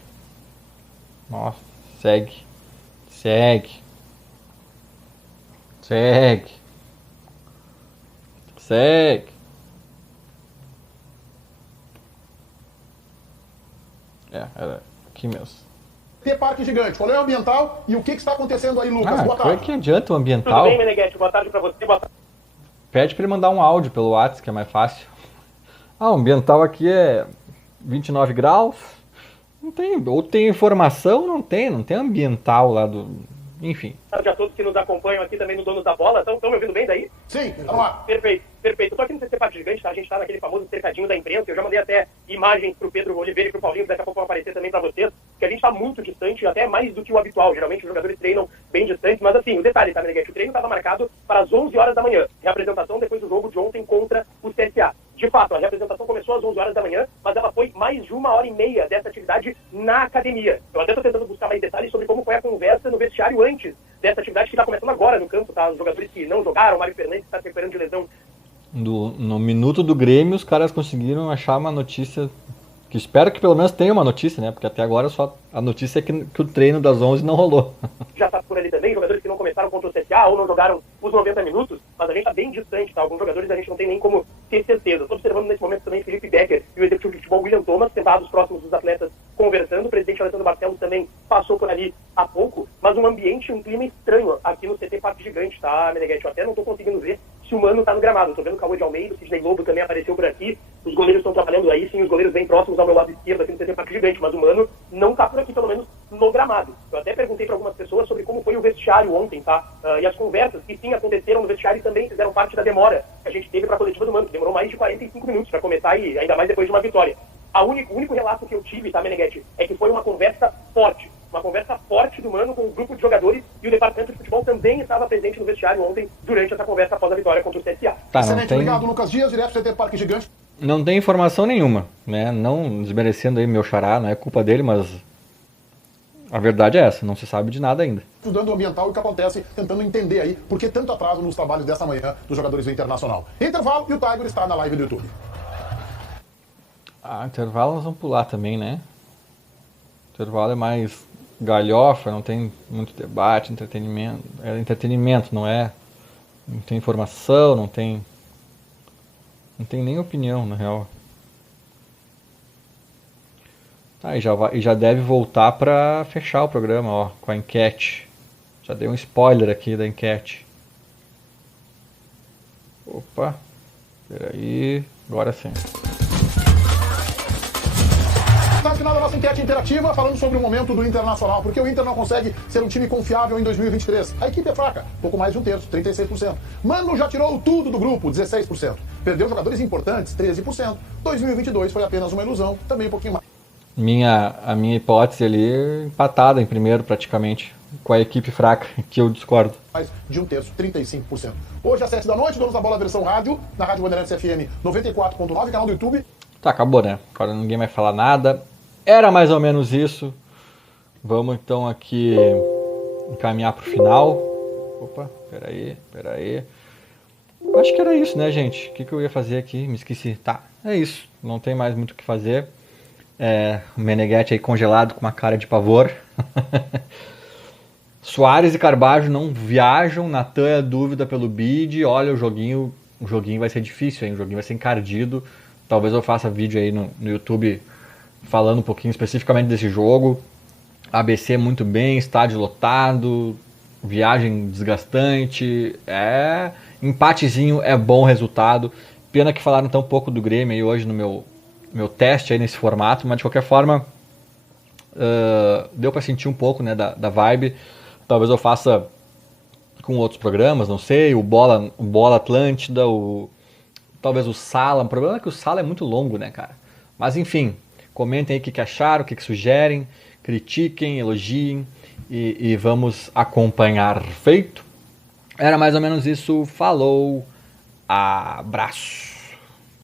Nossa, segue. Segue. Era aqui mesmo. Ter Parque Gigante. Qual é o ambiental e o que está acontecendo aí, Lucas? Boa Qual é tarde. que adianta o ambiental? Tudo bem, Meneghetti? Boa tarde pra você. Boa tarde. Pede pra ele mandar um áudio pelo WhatsApp, que é mais fácil. O ambiental aqui é 29 graus. Não tem, ou tem informação, não tem ambiental lá do... Enfim. Boa tarde a todos que nos acompanham aqui também no Donos da Bola. Estão me ouvindo bem daí? Sim, vamos lá. Perfeito. Eu tô aqui no CT Parque Gigante, tá? A gente tá naquele famoso cercadinho da imprensa. Eu já mandei até imagens pro Pedro Oliveira e pro Paulinho, que daqui a pouco vão aparecer também pra vocês, que a gente tá muito distante, até mais do que o habitual. Geralmente os jogadores treinam bem distante, mas assim, o detalhe, tá, Meneghetti? O treino estava marcado para as 11 horas da manhã. Reapresentação depois do jogo de ontem contra o CSA. De fato, a reapresentação começou às 11 horas da manhã, mas ela foi mais de 1h30 dessa atividade na academia. Eu até estou tentando buscar mais detalhes sobre como foi a conversa no vestiário antes dessa atividade que está começando agora no campo, tá? Os jogadores que não jogaram, o Mário Fernandes está se recuperando de lesão. No minuto do Grêmio, os caras conseguiram achar uma notícia, que espero que pelo menos tenha uma notícia, né? Porque até agora só a notícia é que o treino das 11 não rolou. Já está por ali também, jogadores que não começaram contra o CSA ou não jogaram os 90 minutos, mas a gente está bem distante, tá? Alguns jogadores a gente não tem nem como ter certeza. Estou observando nesse momento também Felipe Becker e o executivo de futebol William Thomas, sentados próximos dos atletas conversando. O presidente Alessandro Barcelos também passou por ali há pouco, mas um ambiente, um clima estranho aqui no CT Parque Gigante, tá, Meneghetti? Eu até não estou conseguindo ver se o Mano está no gramado. Estou vendo o Cauê de Almeida, o Sidney Lobo também apareceu por aqui. Os goleiros estão trabalhando aí, sim, os goleiros bem próximos ao meu lado esquerdo aqui no CT Parque Gigante, mas o Mano não está por aqui, pelo menos no gramado. Eu até perguntei para algumas pessoas sobre como foi o vestiário ontem, tá? E as conversas que sim aconteceram no vestiário e também fizeram parte da demora que a gente teve para a coletiva do Mano, que demorou mais de 45 minutos para começar e ainda mais depois de uma vitória. O único relato que eu tive, tá, Meneghetti, é que foi uma conversa forte do Mano com o grupo de jogadores, e o departamento de futebol também estava presente no vestiário ontem durante essa conversa após a vitória contra o CSA. Excelente, obrigado, Lucas Dias, direto do CT Parque Gigante. Não tem informação nenhuma, né? Não desmerecendo aí meu xará, não é culpa dele, mas a verdade é essa, não se sabe de nada ainda. Estudando o ambiental e o que acontece, tentando entender aí por que tanto atraso nos trabalhos dessa manhã dos jogadores do Internacional. Intervalo e o Tiger está na live do YouTube. Intervalo nós vamos pular também, né? Intervalo é mais galhofa, não tem muito debate, entretenimento. É entretenimento, não é? Não tem informação, não tem nem opinião, na real. E já deve voltar para fechar o programa, ó, com a enquete. Já dei um spoiler aqui da enquete. Opa, peraí, agora sim. Está no final da nossa enquete interativa, falando sobre o momento do Internacional, porque o Inter não consegue ser um time confiável em 2023. A equipe é fraca, pouco mais de um terço, 36%. Mano já tirou tudo do grupo, 16%. Perdeu jogadores importantes, 13%. 2022 foi apenas uma ilusão, também um pouquinho mais. A minha hipótese ali empatada em primeiro praticamente. com a equipe fraca, que eu discordo. Mais de 1/3, 35%. Hoje às 7 da noite, Donos da Bola versão rádio, na Rádio Bandeirantes FM 94.9, canal do YouTube. Tá, acabou, né? Agora ninguém vai falar nada. Era mais ou menos isso. Vamos então aqui encaminhar pro final. Opa, peraí. Acho que era isso, né, gente? O que eu ia fazer aqui? Me esqueci. Tá, é isso. Não tem mais muito o que fazer. O Meneghetti aí congelado com uma cara de pavor. Soares e Carbajo não viajam. Natan é dúvida pelo bid. Olha, o joguinho vai ser difícil, hein? O joguinho vai ser encardido. Talvez eu faça vídeo aí no YouTube falando um pouquinho especificamente desse jogo. ABC muito bem, estádio lotado, viagem desgastante. Empatezinho é bom resultado. Pena que falaram tão pouco do Grêmio aí hoje no meu teste aí nesse formato, mas de qualquer forma deu para sentir um pouco, né, da vibe. Talvez eu faça com outros programas, não sei, o Bola Atlântida, talvez o Sala. O problema é que o Sala é muito longo, né, cara? Mas enfim, comentem aí o que acharam, o que sugerem, critiquem, elogiem e vamos acompanhar. Feito? Era mais ou menos isso. Falou, abraço.